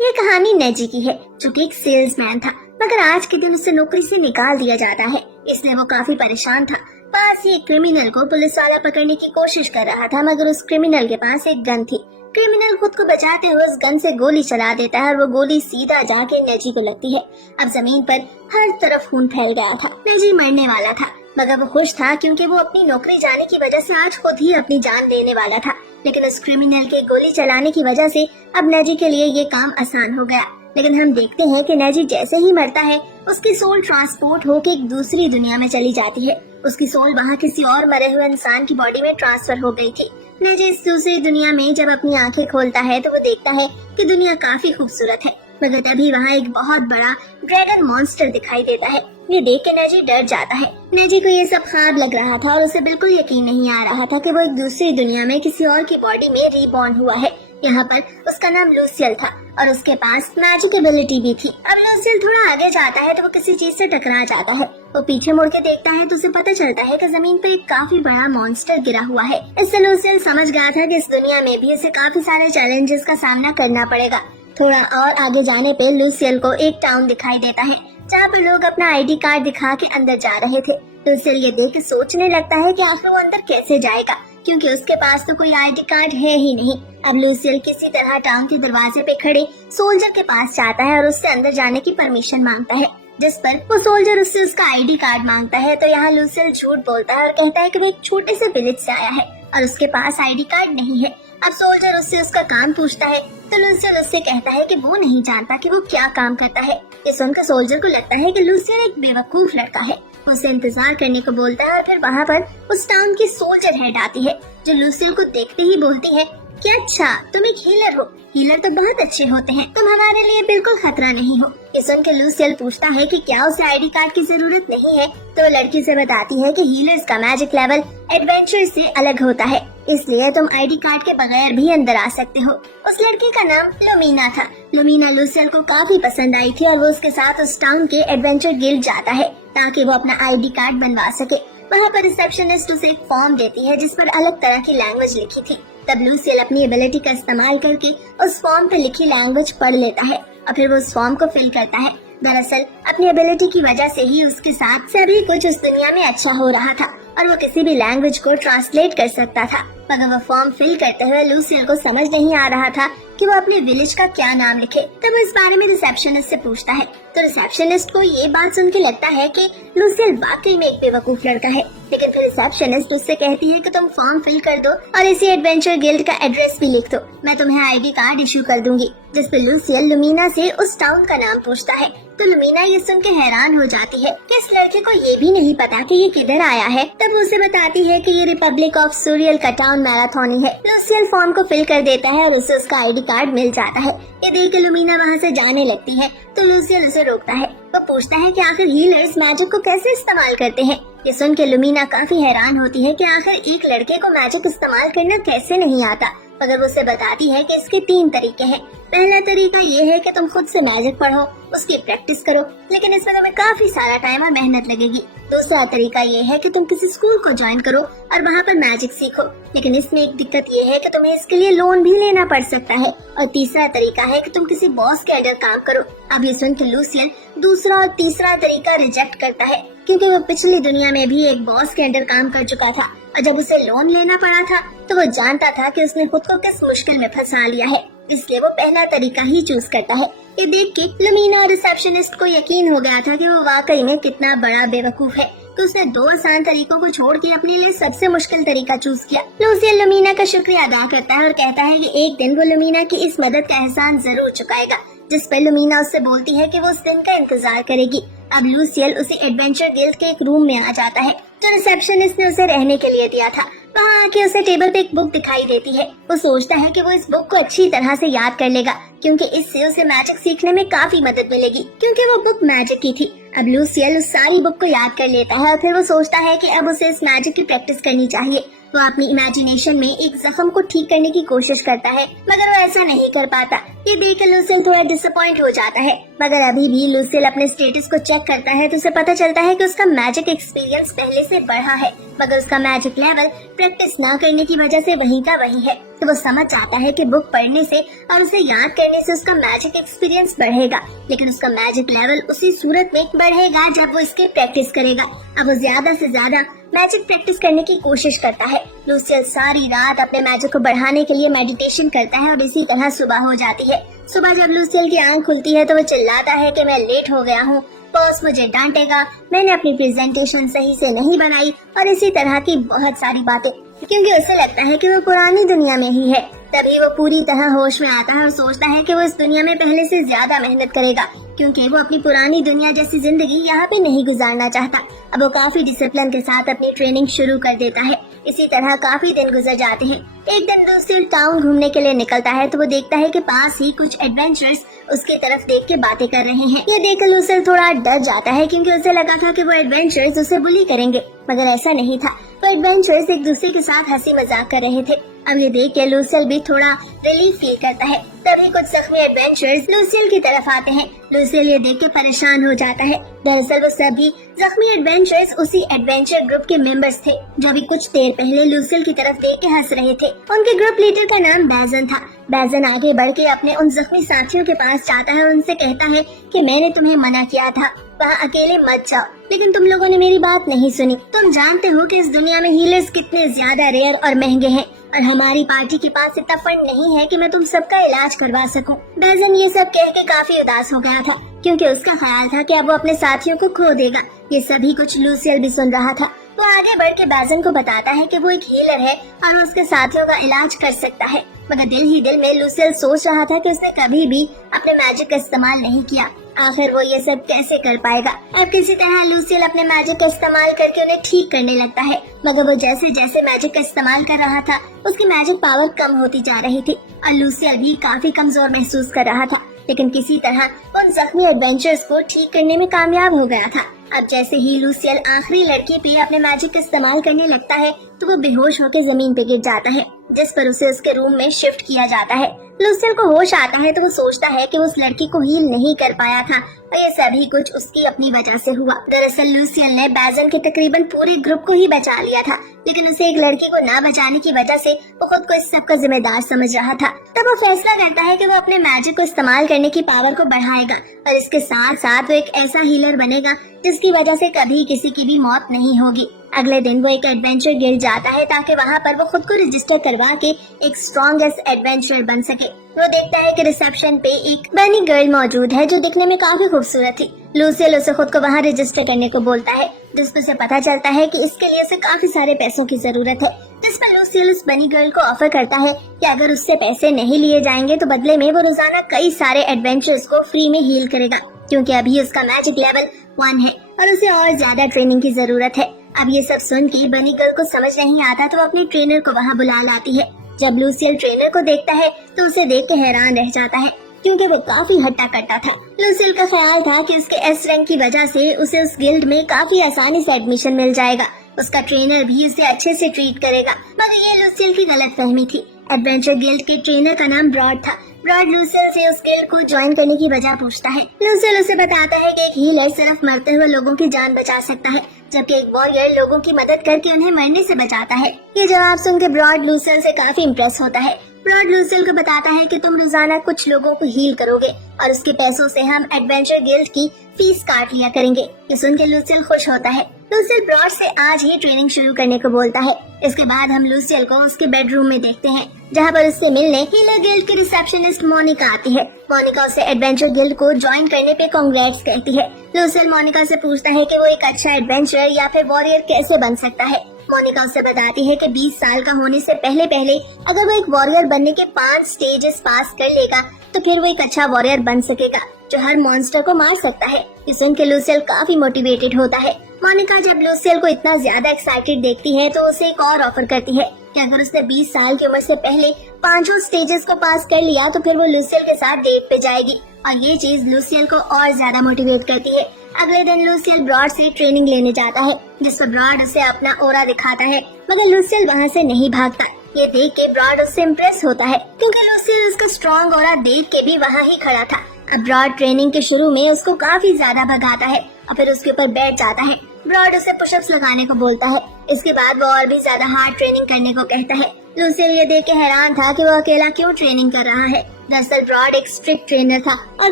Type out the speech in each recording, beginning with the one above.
ये कहानी नेजी की है, जो कि एक सेल्समैन था, मगर आज के दिन उसे नौकरी से निकाल दिया जाता है। इसलिए वो काफी परेशान था। पास ही एक क्रिमिनल को पुलिस वाला पकड़ने की कोशिश कर रहा था, मगर उस क्रिमिनल के पास एक गन थी। क्रिमिनल खुद को बचाते हुए उस गन से गोली चला देता है और वो गोली सीधा जाके नेजी को लगती है। अब जमीन पर हर तरफ खून फैल गया था। नेजी मरने वाला था, मगर वो खुश था क्योंकि वो अपनी नौकरी जाने की वजह से आज खुद ही अपनी जान देने वाला था। लेकिन उस क्रिमिनल के गोली चलाने की वजह से अब नेजी के लिए ये काम आसान हो गया। लेकिन हम देखते हैं कि नेजी जैसे ही मरता है, उसकी सोल ट्रांसपोर्ट होकर एक दूसरी दुनिया में चली जाती है। उसकी सोल वहाँ किसी और मरे हुए इंसान की बॉडी में ट्रांसफर हो गई थी। नेजी इस दूसरी दुनिया में जब अपनी आंखें खोलता है तो वो देखता है कि दुनिया काफी खूबसूरत है, मगर तभी वहाँ एक बहुत बड़ा ड्रैगन मॉन्स्टर दिखाई देता है। ये देख के नेजी डर जाता है। नेजी को ये सब ख्वाब लग रहा था और उसे बिल्कुल यकीन नहीं आ रहा था कि वो एक दूसरी दुनिया में किसी और की बॉडी में रीबॉर्न हुआ है। यहाँ पर उसका नाम लूसियल था और उसके पास मैजिक एबिलिटी भी थी। अब लूसियल थोड़ा आगे जाता है तो वो किसी चीज से टकरा जाता है। वो पीछे मुड़ के देखता है तो उसे पता चलता है कि जमीन पर एक काफी बड़ा मॉन्स्टर गिरा हुआ है। इससे लूसियल समझ गया था कि इस दुनिया में भी उसे काफी सारे चैलेंजेस का सामना करना पड़ेगा। थोड़ा और आगे जाने पे लूसियल को एक टाउन दिखाई देता है, जहाँ पे लोग अपना आईडी कार्ड दिखा के अंदर जा रहे थे। लूसियल ये देख के सोचने लगता है कि आखिर वो अंदर कैसे जाएगा, क्योंकि उसके पास तो कोई आईडी कार्ड है ही नहीं। अब लूसियल किसी तरह टाउन के दरवाजे पे खड़े सोल्जर के पास जाता है और उससे अंदर जाने की परमिशन मांगता है, जिस पर वो सोल्जर उससे उसका आईडी कार्ड मांगता है। तो यहाँ लूसियल झूठ बोलता है और कहता है कि वो एक छोटे से विलेज से आया है और उसके पास आईडी कार्ड नहीं है। अब सोल्जर उससे उसका काम पूछता है तो लूसियल उससे कहता है कि वो नहीं जानता कि वो क्या काम करता है। ये सुनकर सोल्जर को लगता है कि लूसियल एक बेवकूफ लड़का है। उसे इंतजार करने को बोलता है और फिर वहाँ पर उस टाउन की सोल्जर हेड आती है, जो लूसियल को देखते ही बोलती है कि अच्छा तुम एक हीलर हो। हीलर तो बहुत अच्छे होते हैं, तुम हमारे लिए बिल्कुल खतरा नहीं हो। ये सुनकर लूसियल पूछता है कि क्या उसे आईडी कार्ड की जरूरत नहीं है, तो लड़की से बताती है कि हीलर्स का मैजिक लेवल एडवेंचर से अलग होता है, इसलिए तुम आईडी कार्ड के बगैर भी अंदर आ सकते हो। उस लड़की का नाम लुमीना था। लुमीना लूसियल को काफी पसंद आई थी और वो उसके साथ उस टाउन के एडवेंचर गिल्ड जाता है ताकि वो अपना आईडी कार्ड बनवा सके। वहाँ पर रिसेप्शनिस्ट उसे एक फॉर्म देती है जिस पर अलग तरह की लैंग्वेज लिखी थी। तब लूसियल अपनी एबिलिटी का इस्तेमाल करके उस फॉर्म पे लिखी लैंग्वेज पढ़ लेता है और फिर वो उस फॉर्म को फिल करता है। दरअसल अपनी एबिलिटी की वजह से ही उसके साथ सभी कुछ उस दुनिया में अच्छा हो रहा था और वो किसी भी लैंग्वेज को ट्रांसलेट कर सकता था। मगर वो फॉर्म फिल करते हुए लूसियल को समझ नहीं आ रहा था कि वो अपने विलेज का क्या नाम लिखे। तब वो इस बारे में रिसेप्शनिस्ट से पूछता है तो रिसेप्शनिस्ट को ये बात सुन के लगता है कि लूसियल वाकई में एक बेवकूफ लड़का है। लेकिन फिर रिसेप्शनिस्ट उससे कहती है कि तुम फॉर्म फिल कर दो और इसी एडवेंचर गिल्ड का एड्रेस भी लिख दो, मैं तुम्हें आईडी कार्ड इशू कर दूंगी। जिस पे लूसियल लुमीना से उस टाउन का नाम पूछता है तो लुमीना ये सुन के हैरान हो जाती है कि इस लड़के को ये भी नहीं पता कि ये किधर आया है। तब उसे बताती है कि ये रिपब्लिक ऑफ सूरियल का टाउन मैराथन है। लूसियल फॉर्म को फिल कर देता है और उसे उसका आईडी कार्ड मिल जाता है। ये देख के लुमीना वहाँ से जाने लगती है तो लूसियल उसे रोकता है। वो पूछता है कि आखिर हीलर्स मैजिक को कैसे इस्तेमाल करते हैं। ये सुन के लुमीना काफी हैरान होती है कि आखिर एक लड़के को मैजिक इस्तेमाल करना कैसे नहीं आता, मगर वो उसे बताती है कि इसके 3 तरीके हैं। पहला तरीका ये है कि तुम खुद से मैजिक पढ़ो, उसकी प्रैक्टिस करो, लेकिन इसमें तुम्हें काफी सारा टाइम और मेहनत लगेगी। दूसरा तरीका ये है कि तुम किसी स्कूल को ज्वाइन करो और वहाँ पर मैजिक सीखो, लेकिन इसमें एक दिक्कत ये है कि तुम्हें इसके लिए लोन भी लेना पड़ सकता है। और तीसरा तरीका है कि तुम किसी बॉस के अंडर काम करो। अब ये सुन के लूसियल दूसरा और तीसरा तरीका रिजेक्ट करता है, क्योंकि वो पिछली दुनिया में भी एक बॉस के अंडर काम कर चुका था और जब उसे लोन लेना पड़ा था तो वो जानता था कि उसने खुद को किस मुश्किल में फंसा लिया है, इसलिए वो पहला तरीका ही चूज करता है। ये देख के लुमीना और रिसेप्शनिस्ट को यकीन हो गया था कि वो वाकई में कितना बड़ा बेवकूफ है, तो उसने 2 आसान तरीकों को छोड़ के अपने लिए सबसे मुश्किल तरीका चूज किया। लूसियल लुमीना का शुक्रिया अदा करता है और कहता है कि एक दिन वो लुमीना की इस मदद का एहसान जरूर चुकाएगा, जिस पर लुमीना उससे बोलती है कि वो उस दिन का इंतजार करेगी। अब लूसियल उसे एडवेंचर गिल्ड के एक रूम में आ जाता है जो रिसेप्शनिस्ट ने उसे रहने के लिए दिया था। वहाँ आके उसे टेबल पे एक बुक दिखाई देती है। वो सोचता है कि वो इस बुक को अच्छी तरह से याद कर लेगा, क्योंकि इससे उसे मैजिक सीखने में काफी मदद मिलेगी, क्योंकि वो बुक मैजिक की थी। अब लूसियल उस सारी बुक को याद कर लेता है और फिर वो सोचता है कि अब उसे इस मैजिक की प्रैक्टिस करनी चाहिए। वो अपनी इमेजिनेशन में एक जख्म को ठीक करने की कोशिश करता है, मगर वो ऐसा नहीं कर पाता। ये देख लूसियल थोड़ा डिसअपॉइंट हो जाता है, मगर अभी भी लूसियल अपने स्टेटस को चेक करता है तो उसे पता चलता है कि उसका मैजिक एक्सपीरियंस पहले से बढ़ा है, मगर उसका मैजिक लेवल प्रैक्टिस ना करने की वजह से वहीं का वहीं है। तो वो समझ जाता है कि बुक पढ़ने से और उसे याद करने से उसका मैजिक एक्सपीरियंस बढ़ेगा, लेकिन उसका मैजिक लेवल उसी सूरत में बढ़ेगा जब वो इसकी प्रैक्टिस करेगा। अब वो ज्यादा से ज्यादा मैजिक प्रैक्टिस करने की कोशिश करता है। लूसियल सारी रात अपने मैजिक को बढ़ाने के लिए मेडिटेशन करता है और इसी तरह सुबह हो जाती है। सुबह जब लूसियल की आंख खुलती है तो वो चिल्लाता है कि मैं लेट हो गया हूँ, बॉस मुझे डांटेगा, मैंने अपनी प्रेजेंटेशन सही से नहीं बनाई और इसी तरह की बहुत सारी बातें, क्योंकि उसे लगता है कि वो पुरानी दुनिया में ही है। तभी वो पूरी तरह होश में आता है और सोचता है कि वो इस दुनिया में पहले से ज्यादा मेहनत करेगा, क्योंकि वो अपनी पुरानी दुनिया जैसी जिंदगी यहाँ पे नहीं गुजारना चाहता। अब वो काफी डिसिप्लिन के साथ अपनी ट्रेनिंग शुरू कर देता है। इसी तरह काफी दिन गुजर जाते हैं। एक दिन लूसियल टाउन घूमने के लिए निकलता है तो वो देखता है कि पास ही कुछ एडवेंचर्स उसकी तरफ देख के बातें कर रहे हैं। ये देखकर लूसियल थोड़ा डर जाता है, क्योंकि उसे लगा था कि वो एडवेंचर्स उसे बुली करेंगे, मगर ऐसा नहीं था। वो एडवेंचर्स एक दूसरे के साथ हंसी मजाक कर रहे थे। अब ये देख के लूसियल भी थोड़ा रिलीफ फील करता है। तभी कुछ जख्मी एडवेंचर्स लूसियल की तरफ आते हैं। लूसियल ये देख के परेशान हो जाता है। दरअसल वो सभी जख्मी एडवेंचर्स उसी एडवेंचर ग्रुप के मेंबर्स थे जो अभी कुछ देर पहले लूसियल की तरफ देख के हंस रहे थे। उनके ग्रुप लीडर का नाम बैजन था। बैजन आगे बढ़ के अपने उन जख्मी साथियों के पास जाता है और उनसे कहता है कि मैंने तुम्हें मना किया था, वहाँ अकेले मत जाओ, लेकिन तुम लोगों ने मेरी बात नहीं सुनी। तुम जानते हो कि इस दुनिया में हीलर्स कितने ज्यादा रेयर और महंगे हैं, और हमारी पार्टी के पास इतना फंड नहीं है कि मैं तुम सबका इलाज करवा सकूं। बैजन ये सब कह के काफी उदास हो गया था, क्योंकि उसका ख्याल था कि अब वो अपने साथियों को खो देगा। ये सभी कुछ लूसियल भी सुन रहा था। वो आगे बढ़ के बैजन को बताता है कि वो एक हीलर है और उसके साथियों का इलाज कर सकता है, मगर दिल ही दिल में लूसियल सोच रहा था कि उसने कभी भी अपने मैजिक का इस्तेमाल नहीं किया, आखिर वो ये सब कैसे कर पाएगा। अब किसी तरह लूसियल अपने मैजिक का इस्तेमाल करके उन्हें ठीक करने लगता है, मगर वो जैसे जैसे मैजिक का इस्तेमाल कर रहा था उसकी मैजिक पावर कम होती जा रही थी और लूसियल भी काफी कमजोर महसूस कर रहा था। लेकिन किसी तरह उन जख्मी एडवेंचर्स को ठीक करने में कामयाब हो गया था। अब जैसे ही लूसियल आखिरी लड़की पे अपने मैजिक का इस्तेमाल करने लगता है तो वो बेहोश होकर जमीन पे गिर जाता है, जिस पर उसे उसके रूम में शिफ्ट किया जाता है। लूसियल को होश आता है तो वो सोचता है कि वो उस लड़की को हील नहीं कर पाया था और ये सभी कुछ उसकी अपनी वजह से हुआ। दरअसल लूसियल ने बैजन के तकरीबन पूरे ग्रुप को ही बचा लिया था, लेकिन उसे एक लड़की को ना बचाने की वजह से वो खुद को इस सब का जिम्मेदार समझ रहा था। तब वो फैसला करता है कि वो अपने मैजिक को इस्तेमाल करने की पावर को बढ़ाएगा और इसके साथ साथ वो एक ऐसा हीलर बनेगा जिसकी वजह से कभी किसी की भी मौत नहीं होगी। अगले दिन वो एक एडवेंचर गिल्ड जाता है ताकि वहाँ पर वो खुद को रजिस्टर करवा के एक स्ट्रॉन्गेस्ट एडवेंचरर बन सके। वो देखता है कि रिसेप्शन पे एक बनी गर्ल मौजूद है जो दिखने में काफी खूबसूरत थी। लूसियल उसे खुद को वहाँ रजिस्टर करने को बोलता है, जिस पर से पता चलता है कि इसके लिए उसे काफी सारे पैसों की जरूरत है। जिस पर लूसियल उस बनी गर्ल को ऑफर करता है कि अगर उससे पैसे नहीं लिए जाएंगे तो बदले में वो रोजाना कई सारे एडवेंचर्स को फ्री में हील करेगा, क्योंकि अभी उसका मैजिक लेवल 1 है और उसे और ज्यादा ट्रेनिंग की जरूरत है। अब ये सब सुन के बनी गर्ल को समझ नहीं आता तो वो अपने ट्रेनर को वहाँ बुला लाती है। जब लूसियल ट्रेनर को देखता है तो उसे देख के हैरान रह जाता है, क्योंकि वो काफी हट्टा कट्टा था। लूसियल का ख्याल था कि उसके एस रैंक की वजह से उसे उस गिल्ड में काफी आसानी से एडमिशन मिल जाएगा, उसका ट्रेनर भी उसे अच्छे से ट्रीट करेगा, मगर ये लूसियल की गलतफहमी थी। एडवेंचर गिल्ड के ट्रेनर का नाम ब्रॉड था। ब्रॉड लूसियल से उस गिल्ड को ज्वाइन करने की वजह पूछता है। लूसियल उसे बताता है कि एक हीलर सिर्फ मरते हुए लोगों की जान बचा सकता है, जबकि एक वॉरियर लोगों की मदद करके उन्हें मरने से बचाता है। ये जवाब सुनकर ब्रॉड लूसियल से काफी इम्प्रेस होता है। ब्रॉड लूसियल को बताता है कि तुम रोजाना कुछ लोगों को हील करोगे और उसके पैसों से हम एडवेंचर गिल्ड की फीस काट लिया करेंगे। ये सुनकर लूसियल खुश होता है। लूसियल ब्रॉड से आज ही ट्रेनिंग शुरू करने को बोलता है। इसके बाद हम लूसियल को उसके बेडरूम में देखते हैं, जहाँ पर उससे मिलने हीलर गिल्ड की रिसेप्शनिस्ट मोनिका आती है। मोनिका उसे एडवेंचर गिल्ड को ज्वाइन करने पे कांग्रेट्स कहती है। लूसियल मोनिका से पूछता है कि वो एक अच्छा एडवेंचर या फिर वॉरियर कैसे बन सकता है। मोनिका उसे बताती है कि 20 साल का होने से पहले पहले अगर वो एक वॉरियर बनने के 5 स्टेजेस पास कर लेगा तो फिर वो एक अच्छा वॉरियर बन सकेगा जो हर मॉन्स्टर को मार सकता है। ये सुन के लूसियल काफी मोटिवेटेड होता है। मोनिका जब लूसियल को इतना ज्यादा एक्साइटेड देखती है तो उसे एक और ऑफर करती है कि अगर उसने 20 साल की उम्र से पहले 5 स्टेजेस को पास कर लिया तो फिर वो लूसियल के साथ डेट पे जाएगी, और ये चीज लूसियल को और ज्यादा मोटिवेट करती है। अगले दिन लूसियल ब्रॉड से ट्रेनिंग लेने जाता है, जिस पर ब्रॉड उसे अपना ओरा दिखाता है, मगर लूसियल वहाँ से नहीं भागता। ये देख के ब्रॉड उससे इम्प्रेस होता है, क्योंकि लूसियल उसका स्ट्रॉन्ग ओरा देख के भी वहाँ ही खड़ा था। अब ब्रॉड ट्रेनिंग के शुरू में उसको काफी ज्यादा भगाता है और फिर उसके ऊपर बैठ जाता है। ब्रॉड उसे पुशअप्स लगाने को बोलता है। इसके बाद वो और भी ज्यादा हार्ड ट्रेनिंग करने को कहता है। लूसियल ये देख के हैरान था कि वो अकेला क्यों ट्रेनिंग कर रहा है। दरअसल ब्रॉड एक स्ट्रिक्ट ट्रेनर था और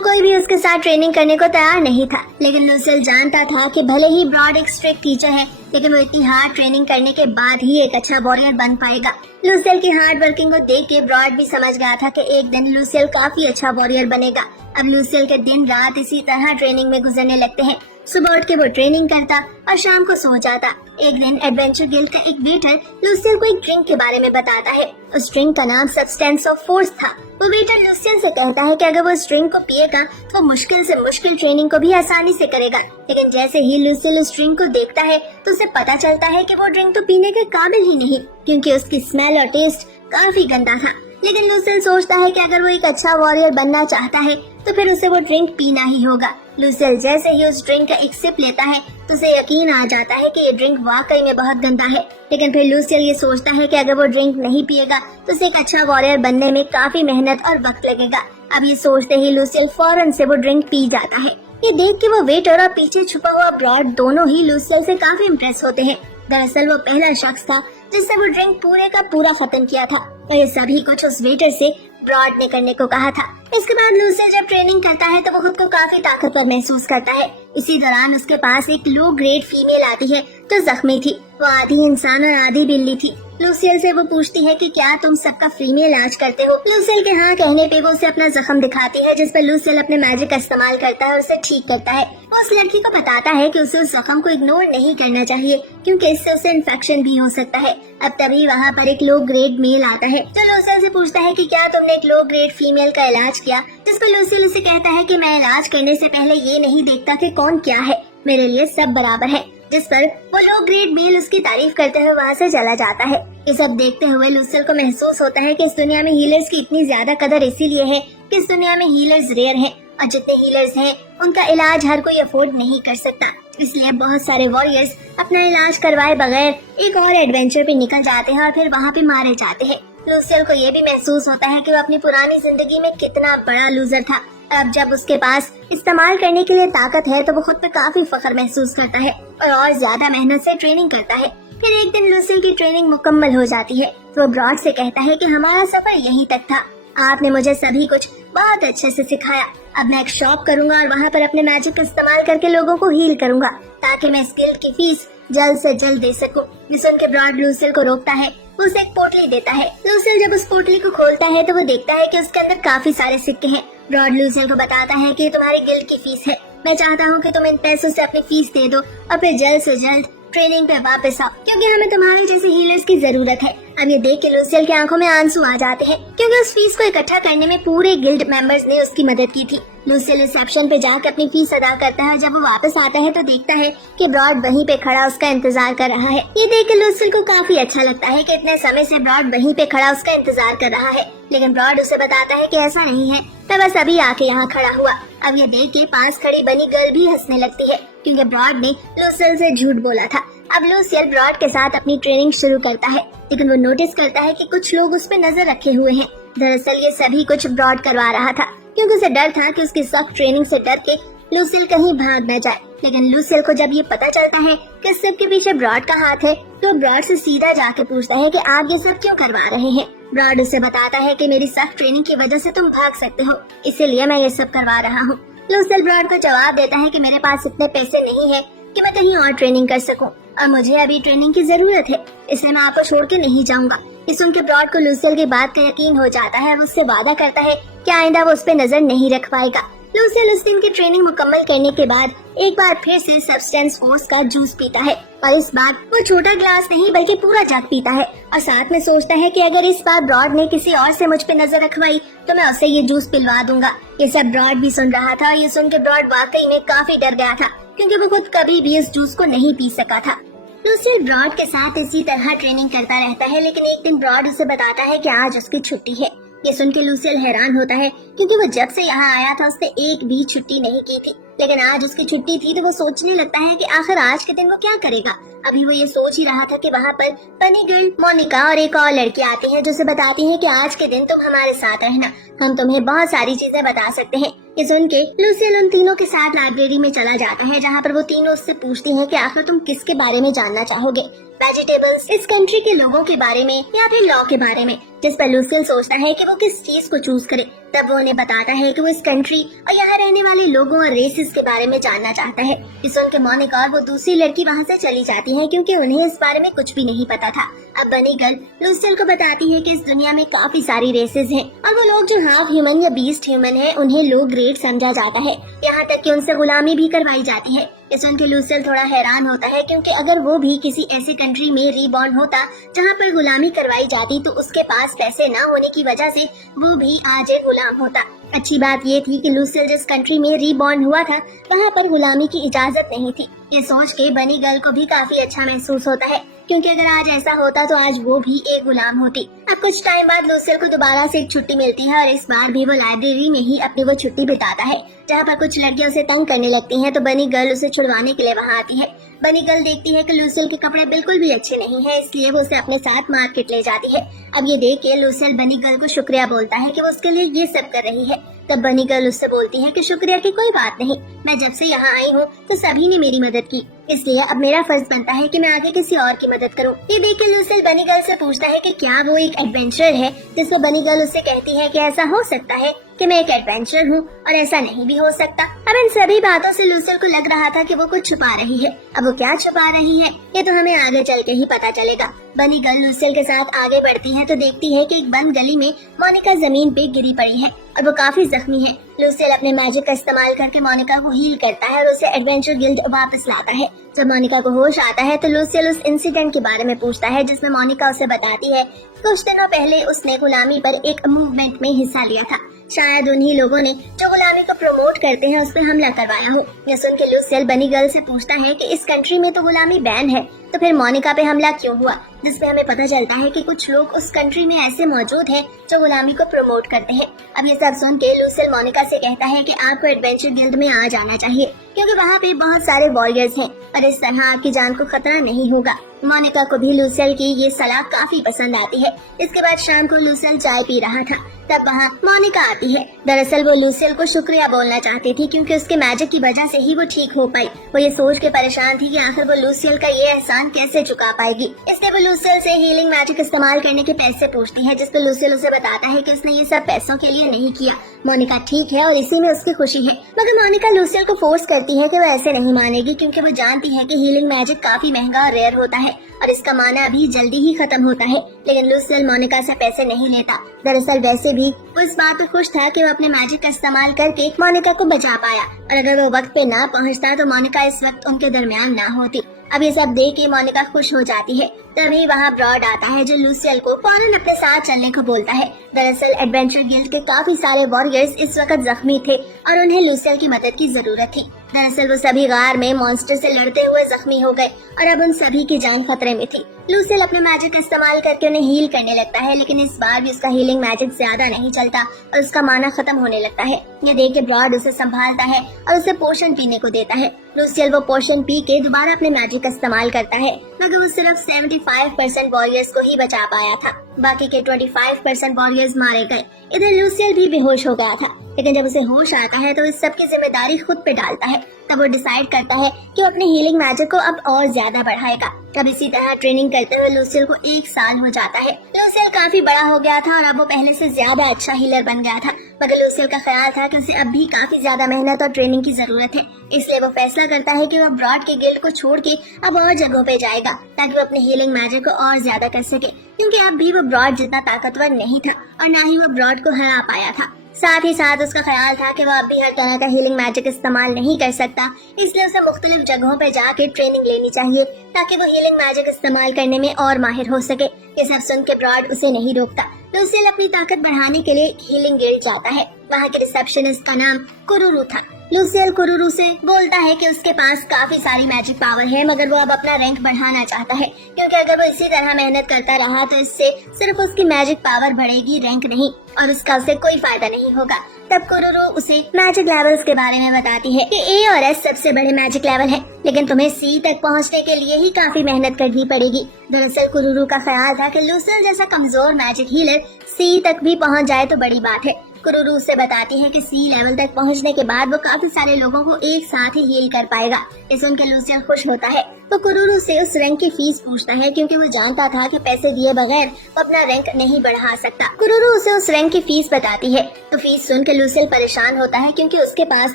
कोई भी उसके साथ ट्रेनिंग करने को तैयार नहीं था। लेकिन लूसियल जानता था कि भले ही ब्रॉड एक स्ट्रिक्ट टीचर है, लेकिन वो इतनी हार्ड ट्रेनिंग करने के बाद ही एक अच्छा वॉरियर बन पाएगा। लूसियल की हार्ड वर्किंग को देख के ब्रॉड भी समझ गया था कि एक दिन लूसियल काफी अच्छा वॉरियर बनेगा। अब लूसियल के दिन रात इसी तरह ट्रेनिंग में गुजरने लगते हैं। सुबह उठ के वो ट्रेनिंग करता और शाम को सो जाता। एक दिन एडवेंचर गिल्ड का एक वेटर लूसियल को एक ड्रिंक के बारे में बताता है। उस ड्रिंक का नाम सब्सटेंस ऑफ फोर्स था। वो वेटर लूसियल से कहता है कि अगर वो उस ड्रिंक को पिएगा तो मुश्किल से मुश्किल ट्रेनिंग को भी आसानी से करेगा। लेकिन जैसे ही लूसियल उस ड्रिंक को देखता है तो उसे पता चलता है कि वो ड्रिंक तो पीने के काबिल ही नहीं, क्योंकि उसकी स्मेल और टेस्ट काफी गंदा था। लेकिन लूसियल सोचता है कि अगर वो एक अच्छा वॉरियर बनना चाहता है तो फिर उसे वो ड्रिंक पीना ही होगा। लूसियल जैसे ही उस ड्रिंक का एक सिप लेता है तो उसे यकीन आ जाता है कि ये ड्रिंक वाकई में बहुत गंदा है। लेकिन फिर लूसियल ये सोचता है कि अगर वो ड्रिंक नहीं पिएगा तो उसे एक अच्छा वॉरियर बनने में काफी मेहनत और वक्त लगेगा। अब ये सोचते ही लूसियल फौरन से वो ड्रिंक पी जाता है। ये देख के वो वेटर और पीछे छुपा हुआ ब्रॉड दोनों ही लूसियल से काफी इम्प्रेस होते हैं। दरअसल वो पहला शख्स था जिसने वो ड्रिंक पूरे का पूरा खत्म किया था और ये सभी कुछ उस वेटर से ब्रॉड ने करने को कहा था। इसके बाद लूसियल जब ट्रेनिंग करता है तो वो खुद को काफी ताकतवर महसूस करता है। इसी दौरान उसके पास एक लो ग्रेड फीमेल आती है जो जख्मी थी। वो आधी इंसान और आधी बिल्ली थी। लूसियल से वो पूछती है कि क्या तुम सबका फ्री में इलाज करते हो। लूसियल के हाँ कहने पे वो उसे अपना जख्म दिखाती है, जिस पर लूसियल अपने मैजिक का इस्तेमाल करता है और उसे ठीक करता है। वो उस लड़की को बताता है कि उसे उस जख्म को इग्नोर नहीं करना चाहिए, क्योंकि इससे उसे इन्फेक्शन भी हो सकता है। अब तभी वहाँ पर एक लो ग्रेड मेल आता है जो लूसियल से पूछता है कि क्या तुमने एक लो ग्रेड फीमेल का इलाज किया। जिस पर लूसियल उसे कहता है कि मैं इलाज करने से पहले ये नहीं देखता कि कौन क्या है, मेरे लिए सब बराबर है। जिस पर वो लो ग्रेड मेल उसकी तारीफ करते हुए वहाँ से चला जाता है। ये सब देखते हुए लूसियल को महसूस होता है कि इस दुनिया में हीलर्स की इतनी ज्यादा कदर इसीलिए है कि इस दुनिया में हीलर्स रेयर हैं और जितने हीलर्स हैं उनका इलाज हर कोई अफोर्ड नहीं कर सकता। इसलिए बहुत सारे वॉरियर्स अपना इलाज करवाए बगैर एक और एडवेंचर पे निकल जाते हैं और फिर वहाँ पे मारे जाते हैं। लूसियल को ये भी महसूस होता है कि वो अपनी पुरानी जिंदगी में कितना बड़ा लूजर था। अब जब उसके पास इस्तेमाल करने के लिए ताकत है तो वो खुद पे काफी फख्र महसूस करता है और ज्यादा मेहनत से ट्रेनिंग करता है। फिर एक दिन लूसियल की ट्रेनिंग मुकम्मल हो जाती है तो वो ब्रॉड से कहता है कि हमारा सफर यहीं तक था, आपने मुझे सभी कुछ बहुत अच्छे से सिखाया। अब मैं एक शॉप करूंगा और वहाँ पर अपने मैजिक का इस्तेमाल करके लोगों को हील करूंगा ताकि मैं इस गिल्ड की फीस जल्द से जल्द दे सकूं। ये सुन के ब्रॉड लूसियल को रोकता है, उसे एक पोटली देता है। लूसियल जब उस पोटली को खोलता है तो वो देखता है कि उसके अंदर काफी सारे सिक्के हैं। ब्रॉड लूसियल को बताता है कि तुम्हारी गिल्ड की फीस है, मैं चाहता हूँ कि तुम इन पैसों से अपनी फीस दे दो और फिर जल्द से जल्द ट्रेनिंग पे वापस आओ, क्योंकि हमें तुम्हारे जैसे हीलर्स की जरूरत है। अब ये देख के लूसियल की आंखों में आंसू आ जाते हैं, क्योंकि उस फीस को इकट्ठा करने में पूरे गिल्ड मेंबर्स ने उसकी मदद की थी। लूसियल रिसेप्शन पे जाकर अपनी फीस अदा करता है। जब वो वापस आता है तो देखता है कि ब्रॉड वहीं पे खड़ा उसका इंतजार कर रहा है। ये देख के लूसियल को काफी अच्छा लगता है कि इतने समय से ब्रॉड वहीं पे खड़ा उसका इंतजार कर रहा है। लेकिन ब्रॉड उसे बताता है कि ऐसा नहीं है, मैं बस अभी आके यहाँ खड़ा हुआ। अब ये देख के पास खड़ी बनी गर्ल भी हंसने लगती है, क्योंकि ब्रॉड ने लूसियल से झूठ बोला था। अब लूसियल ब्रॉड के साथ अपनी ट्रेनिंग शुरू करता है, लेकिन वो नोटिस करता है कि कुछ लोग उस पे नजर रखे हुए हैं। दरअसल ये सभी कुछ ब्रॉड करवा रहा था, क्योंकि उसे डर था कि उसकी सख्त ट्रेनिंग से डर के लूसियल कहीं भाग न जाए। लेकिन लूसियल को जब ये पता चलता है कि सब के पीछे ब्रॉड का हाथ है तो ब्रॉड से सीधा जाके पूछता है कि आप ये सब क्यों करवा रहे हैं। ब्रॉड उसे बताता है कि मेरी सख्त ट्रेनिंग की वजह से तुम भाग सकते हो, इसीलिए मैं ये सब करवा रहा हूँ। लूसियल ब्रॉड को जवाब देता है कि मेरे पास इतने पैसे नहीं है कि मैं कहीं और ट्रेनिंग कर सकूं और मुझे अभी ट्रेनिंग की जरूरत है, इसलिए मैं आपको छोड़ के नहीं जाऊंगा। ये सुन के ब्रॉड को लूसियल की बात का यकीन हो जाता है और उससे वादा करता है कि आइंदा वो उस पे नजर नहीं रख पाएगा। लूसियल उस दिन की ट्रेनिंग मुकम्मल करने के बाद एक बार फिर से सब्सटेंस फोर्स का जूस पीता है और इस बार वो छोटा ग्लास नहीं बल्कि पूरा जग पीता है और साथ में सोचता है कि अगर इस बार ब्रॉड ने किसी और से मुझ पे नजर रखवाई तो मैं उसे ये जूस पिलवा दूंगा। ये सब ब्रॉड भी सुन रहा था और ये सुन के ब्रॉड वाकई में काफी डर गया था, क्योंकि वो खुद कभी भी इस जूस को नहीं पी सका था। लूसियल ब्रॉड के साथ इसी तरह ट्रेनिंग करता रहता है, लेकिन एक दिन ब्रॉड उसे बताता है कि आज उसकी छुट्टी है। ये सुन के लूसियल हैरान होता है, क्योंकि वो जब से यहाँ आया था उसने एक भी छुट्टी नहीं की थी, लेकिन आज उसकी छुट्टी थी तो वो सोचने लगता है कि आखिर आज के दिन वो क्या करेगा। अभी वो ये सोच ही रहा था कि वहाँ पर फनी गर्ल मोनिका और एक और लड़की आती है जो उसे बताती है कि आज के दिन तुम हमारे साथ रहना, हम तुम्हें बहुत सारी चीजें बता सकते हैं। ये सुन के लूसियल उन तीनों के साथ लाइब्रेरी में चला जाता है, जहाँ पर वो तीनों उससे पूछती हैं कि आखिर तुम किसके बारे में जानना चाहोगे। वेजिटेबल्स, इस कंट्री के लोगों के बारे में या फिर लॉ के बारे में, जिस पर लूसियल सोचता है कि वो किस चीज को चूज करे। तब वो उन्हें बताता है कि वो इस कंट्री और यहाँ रहने वाले लोगों और रेसेस के बारे में जानना चाहता है। ये सुन के मोनिका और वो दूसरी लड़की वहाँ से चली जाती है क्योंकि उन्हें इस बारे में कुछ भी नहीं पता था। अब बनी गर्ल लूसियल को बताती है कि इस दुनिया में काफी सारी रेसेस हैं और वो लोग जो हाफ ह्यूमन या बीस्ट ह्यूमन है उन्हें लो ग्रेड समझा जाता है, यहाँ तक कि उनसे गुलामी भी करवाई जाती है। ये सुन के लूसियल थोड़ा हैरान होता है क्योंकि अगर वो भी किसी ऐसी कंट्री में रीबॉर्न होता जहाँ पर गुलामी करवाई जाती तो उसके पास पैसे न होने की वजह से वो भी आज एक गुलाम होता। अच्छी बात ये थी कि लूसियल जिस कंट्री में रीबॉर्न हुआ था वहाँ पर गुलामी की इजाजत नहीं थी। ये सोच के बनी गर्ल को भी काफी अच्छा महसूस होता है क्योंकि अगर आज ऐसा होता तो आज वो भी एक गुलाम होती। अब कुछ टाइम बाद लूसियल को दोबारा से एक छुट्टी मिलती है और इस बार भी वो लाइब्रेरी में ही अपनी वो छुट्टी बिताता है, जहाँ पर कुछ लड़कियां उसे तंग करने लगती हैं तो बनी गर्ल उसे छुड़वाने के लिए वहाँ आती है। बनी गर्ल देखती है कि लूसियल के कपड़े बिल्कुल भी अच्छे नहीं है, इसलिए वो उसे अपने साथ मार्केट ले जाती है। अब ये देख के लूसियल बनी गर्ल को शुक्रिया बोलता है कि वो उसके लिए ये सब कर रही है। तब बनी गर्ल उससे बोलती है कि शुक्रिया की कोई बात नहीं, मैं जब से यहाँ आई हूँ तो सभी ने मेरी मदद की, इसलिए अब मेरा फर्ज बनता है कि मैं आगे किसी और की मदद करूँ। ये देख के लूसियल बनी गर्ल से पूछता है कि क्या वो एक एडवेंचर है, जिसको बनी गर्ल उससे कहती है कि ऐसा हो सकता है कि मैं एक एडवेंचर हूँ और ऐसा नहीं भी हो सकता। अब इन सभी बातों से लूसियल को लग रहा था कि वो कुछ छुपा रही है। अब वो क्या छुपा रही है ये तो हमें आगे चल के ही पता चलेगा। बनी गर्ल लूसियल के साथ आगे बढ़ती है तो देखती है कि एक बंद गली में मोनिका जमीन पे गिरी पड़ी है और वो काफी जख्मी है। लूसियल अपने मैजिक का इस्तेमाल करके मोनिका को हील करता है और उसे एडवेंचर गिल्ड वापस लाता है। जब मोनिका को होश आता है तो लूसियल उस इंसिडेंट के बारे में पूछता है जिसमें मोनिका उसे बताती है कुछ दिनों पहले उसने गुलामी पर एक मूवमेंट में हिस्सा लिया था, शायद उन्हीं लोगों ने जो गुलामी को प्रमोट करते हैं उस पर हमला करवाया हो। यह सुन के लूसियल बनी गर्ल से पूछता है कि इस कंट्री में तो गुलामी बैन है तो फिर मोनिका पे हमला क्यों हुआ, जिसपे हमें पता चलता है कि कुछ लोग उस कंट्री में ऐसे मौजूद हैं जो गुलामी को प्रमोट करते हैं। अब ये सब सुन के लूसियल मोनिका से कहता है कि आपको एडवेंचर गिल्ड में आ जाना चाहिए क्योंकि वहाँ पे बहुत सारे वॉरियर्स हैं और इस तरह आपकी जान को खतरा नहीं होगा। मोनिका को भी लूसियल की ये सलाह काफी पसंद आती है। इसके बाद शाम को लूसियल चाय पी रहा था, तब वहाँ मोनिका आती है। दरअसल वो लूसियल को शुक्रिया बोलना चाहती थी क्योंकि उसके मैजिक की वजह से ही वो ठीक हो पाई। वो ये सोच के परेशान थी कि आखिर वो लूसियल का ये एहसान कैसे चुका पाएगी, इसलिए वो लूसियल से हीलिंग मैजिक इस्तेमाल करने के पैसे पूछती है, जिसपे लूसियल उसे बताता है कि उसने ये सब पैसों के लिए नहीं किया, मोनिका ठीक है और इसी में उसकी खुशी है। मगर मोनिका लूसियल को फोर्स करती है कि वो ऐसे नहीं मानेगी क्योंकि वो जानती है कि हीलिंग मैजिक काफी महंगा और रेयर होता है और इसका माना भी जल्दी ही खत्म होता है। लेकिन लूसियल मोनिका से पैसे नहीं लेता। दरअसल वैसे भी वो इस बात पर खुश था कि वो अपने मैजिक का इस्तेमाल करके मोनिका को बचा पाया और अगर वो वक्त पे ना पहुंचता तो मोनिका इस वक्त उनके दरमियान ना होती। अब ये सब देख के मोनिका खुश हो जाती है। तभी वहाँ ब्रॉड आता है जो लूसियल को फौरन अपने साथ चलने को बोलता है। दरअसल एडवेंचर गिल्ड के काफी सारे वॉरियर्स इस वक्त जख्मी थे और उन्हें लूसियल की मदद की जरूरत थी। दरअसल वो सभी गार में मॉन्स्टर से लड़ते हुए जख्मी हो गए और अब उन सभी की जान खतरे में थी। लूसियल अपने मैजिक का इस्तेमाल करके उन्हें हील करने लगता है, लेकिन इस बार भी उसका हीलिंग मैजिक ज्यादा नहीं चलता और उसका माना खत्म होने लगता है। ये देख के ब्रॉड उसे संभालता है और उसे पोशन पीने को देता है। लूसियल वो पोशन पी के दोबारा अपने मैजिक का इस्तेमाल करता है, मगर वो सिर्फ 75% वॉरियर्स को ही बचा पाया था, बाकी के 25% वॉरियर्स मारे गए। इधर लूसियल भी बेहोश हो गया था, लेकिन जब उसे होश आता है तो इस सब की जिम्मेदारी खुद पे डालता है। तब वो डिसाइड करता है कि वो अपने हीलिंग मैजिक को अब और ज्यादा बढ़ाएगा। तब इसी तरह ट्रेनिंग करते हुए लूसियल को 1 साल हो जाता है। लूसियल काफी बड़ा हो गया था और अब वो पहले से ज्यादा अच्छा हीलर बन गया था, मगर लूसियल का ख्याल था कि उसे अब भी काफी ज्यादा मेहनत और ट्रेनिंग की जरूरत है। इसलिए वो फैसला करता है कि वो ब्रॉड के गिल्ड को छोड़ के अब और जगहों पे जाएगा ताकि वो अपने हीलिंग मैजिक को और ज्यादा कर सके, क्योंकि अब भी वो ब्रॉड जितना ताकतवर नहीं था और न ही वो ब्रॉड को हरा पाया था। साथ ही साथ उसका ख्याल था कि वो अब भी हर तरह का हीलिंग मैजिक इस्तेमाल नहीं कर सकता, इसलिए उसे मुख्तलिफ जगहों पर जाके ट्रेनिंग लेनी चाहिए ताकि वो हीलिंग मैजिक इस्तेमाल करने में और माहिर हो सके। ये सब सुन के ब्रॉड उसे नहीं रोकता। लूसियल अपनी ताकत बढ़ाने के लिए हीलिंग गिल्ड जाता है। वहाँ के रिसेप्शनिस्ट का नाम कुरुरू था। लूसियल कुरुरू से बोलता है कि उसके पास काफी सारी मैजिक पावर है, मगर वो अब अपना रैंक बढ़ाना चाहता है, क्योंकि अगर वो इसी तरह मेहनत करता रहा तो इससे सिर्फ उसकी मैजिक पावर बढ़ेगी, रैंक नहीं, और उसका उसे कोई फायदा नहीं होगा। तब कुरुरू उसे मैजिक लेवल्स के बारे में बताती है कि ए और एस सबसे बड़े मैजिक लेवल हैं, लेकिन तुम्हें सी तक पहुंचने के लिए ही काफी मेहनत करनी पड़ेगी। दरअसल कुरुरू का ख्याल था कि लूसियल जैसा कमजोर मैजिक हीलर सी तक भी पहुंच जाए तो बड़ी बात है। कुरुरू उसे बताती है कि सी लेवल तक पहुंचने के बाद वो काफी सारे लोगों को एक साथ ही हील कर पाएगा। इस सुनकर लूसियल खुश होता है वो कुरुरु से उस रैंक की फीस पूछता है क्योंकि वो जानता था कि पैसे दिए बगैर वो अपना रैंक नहीं बढ़ा सकता। कुरुरु उसे उस रैंक की फीस बताती है तो फीस सुनकर लूसियल परेशान होता है क्योंकि उसके पास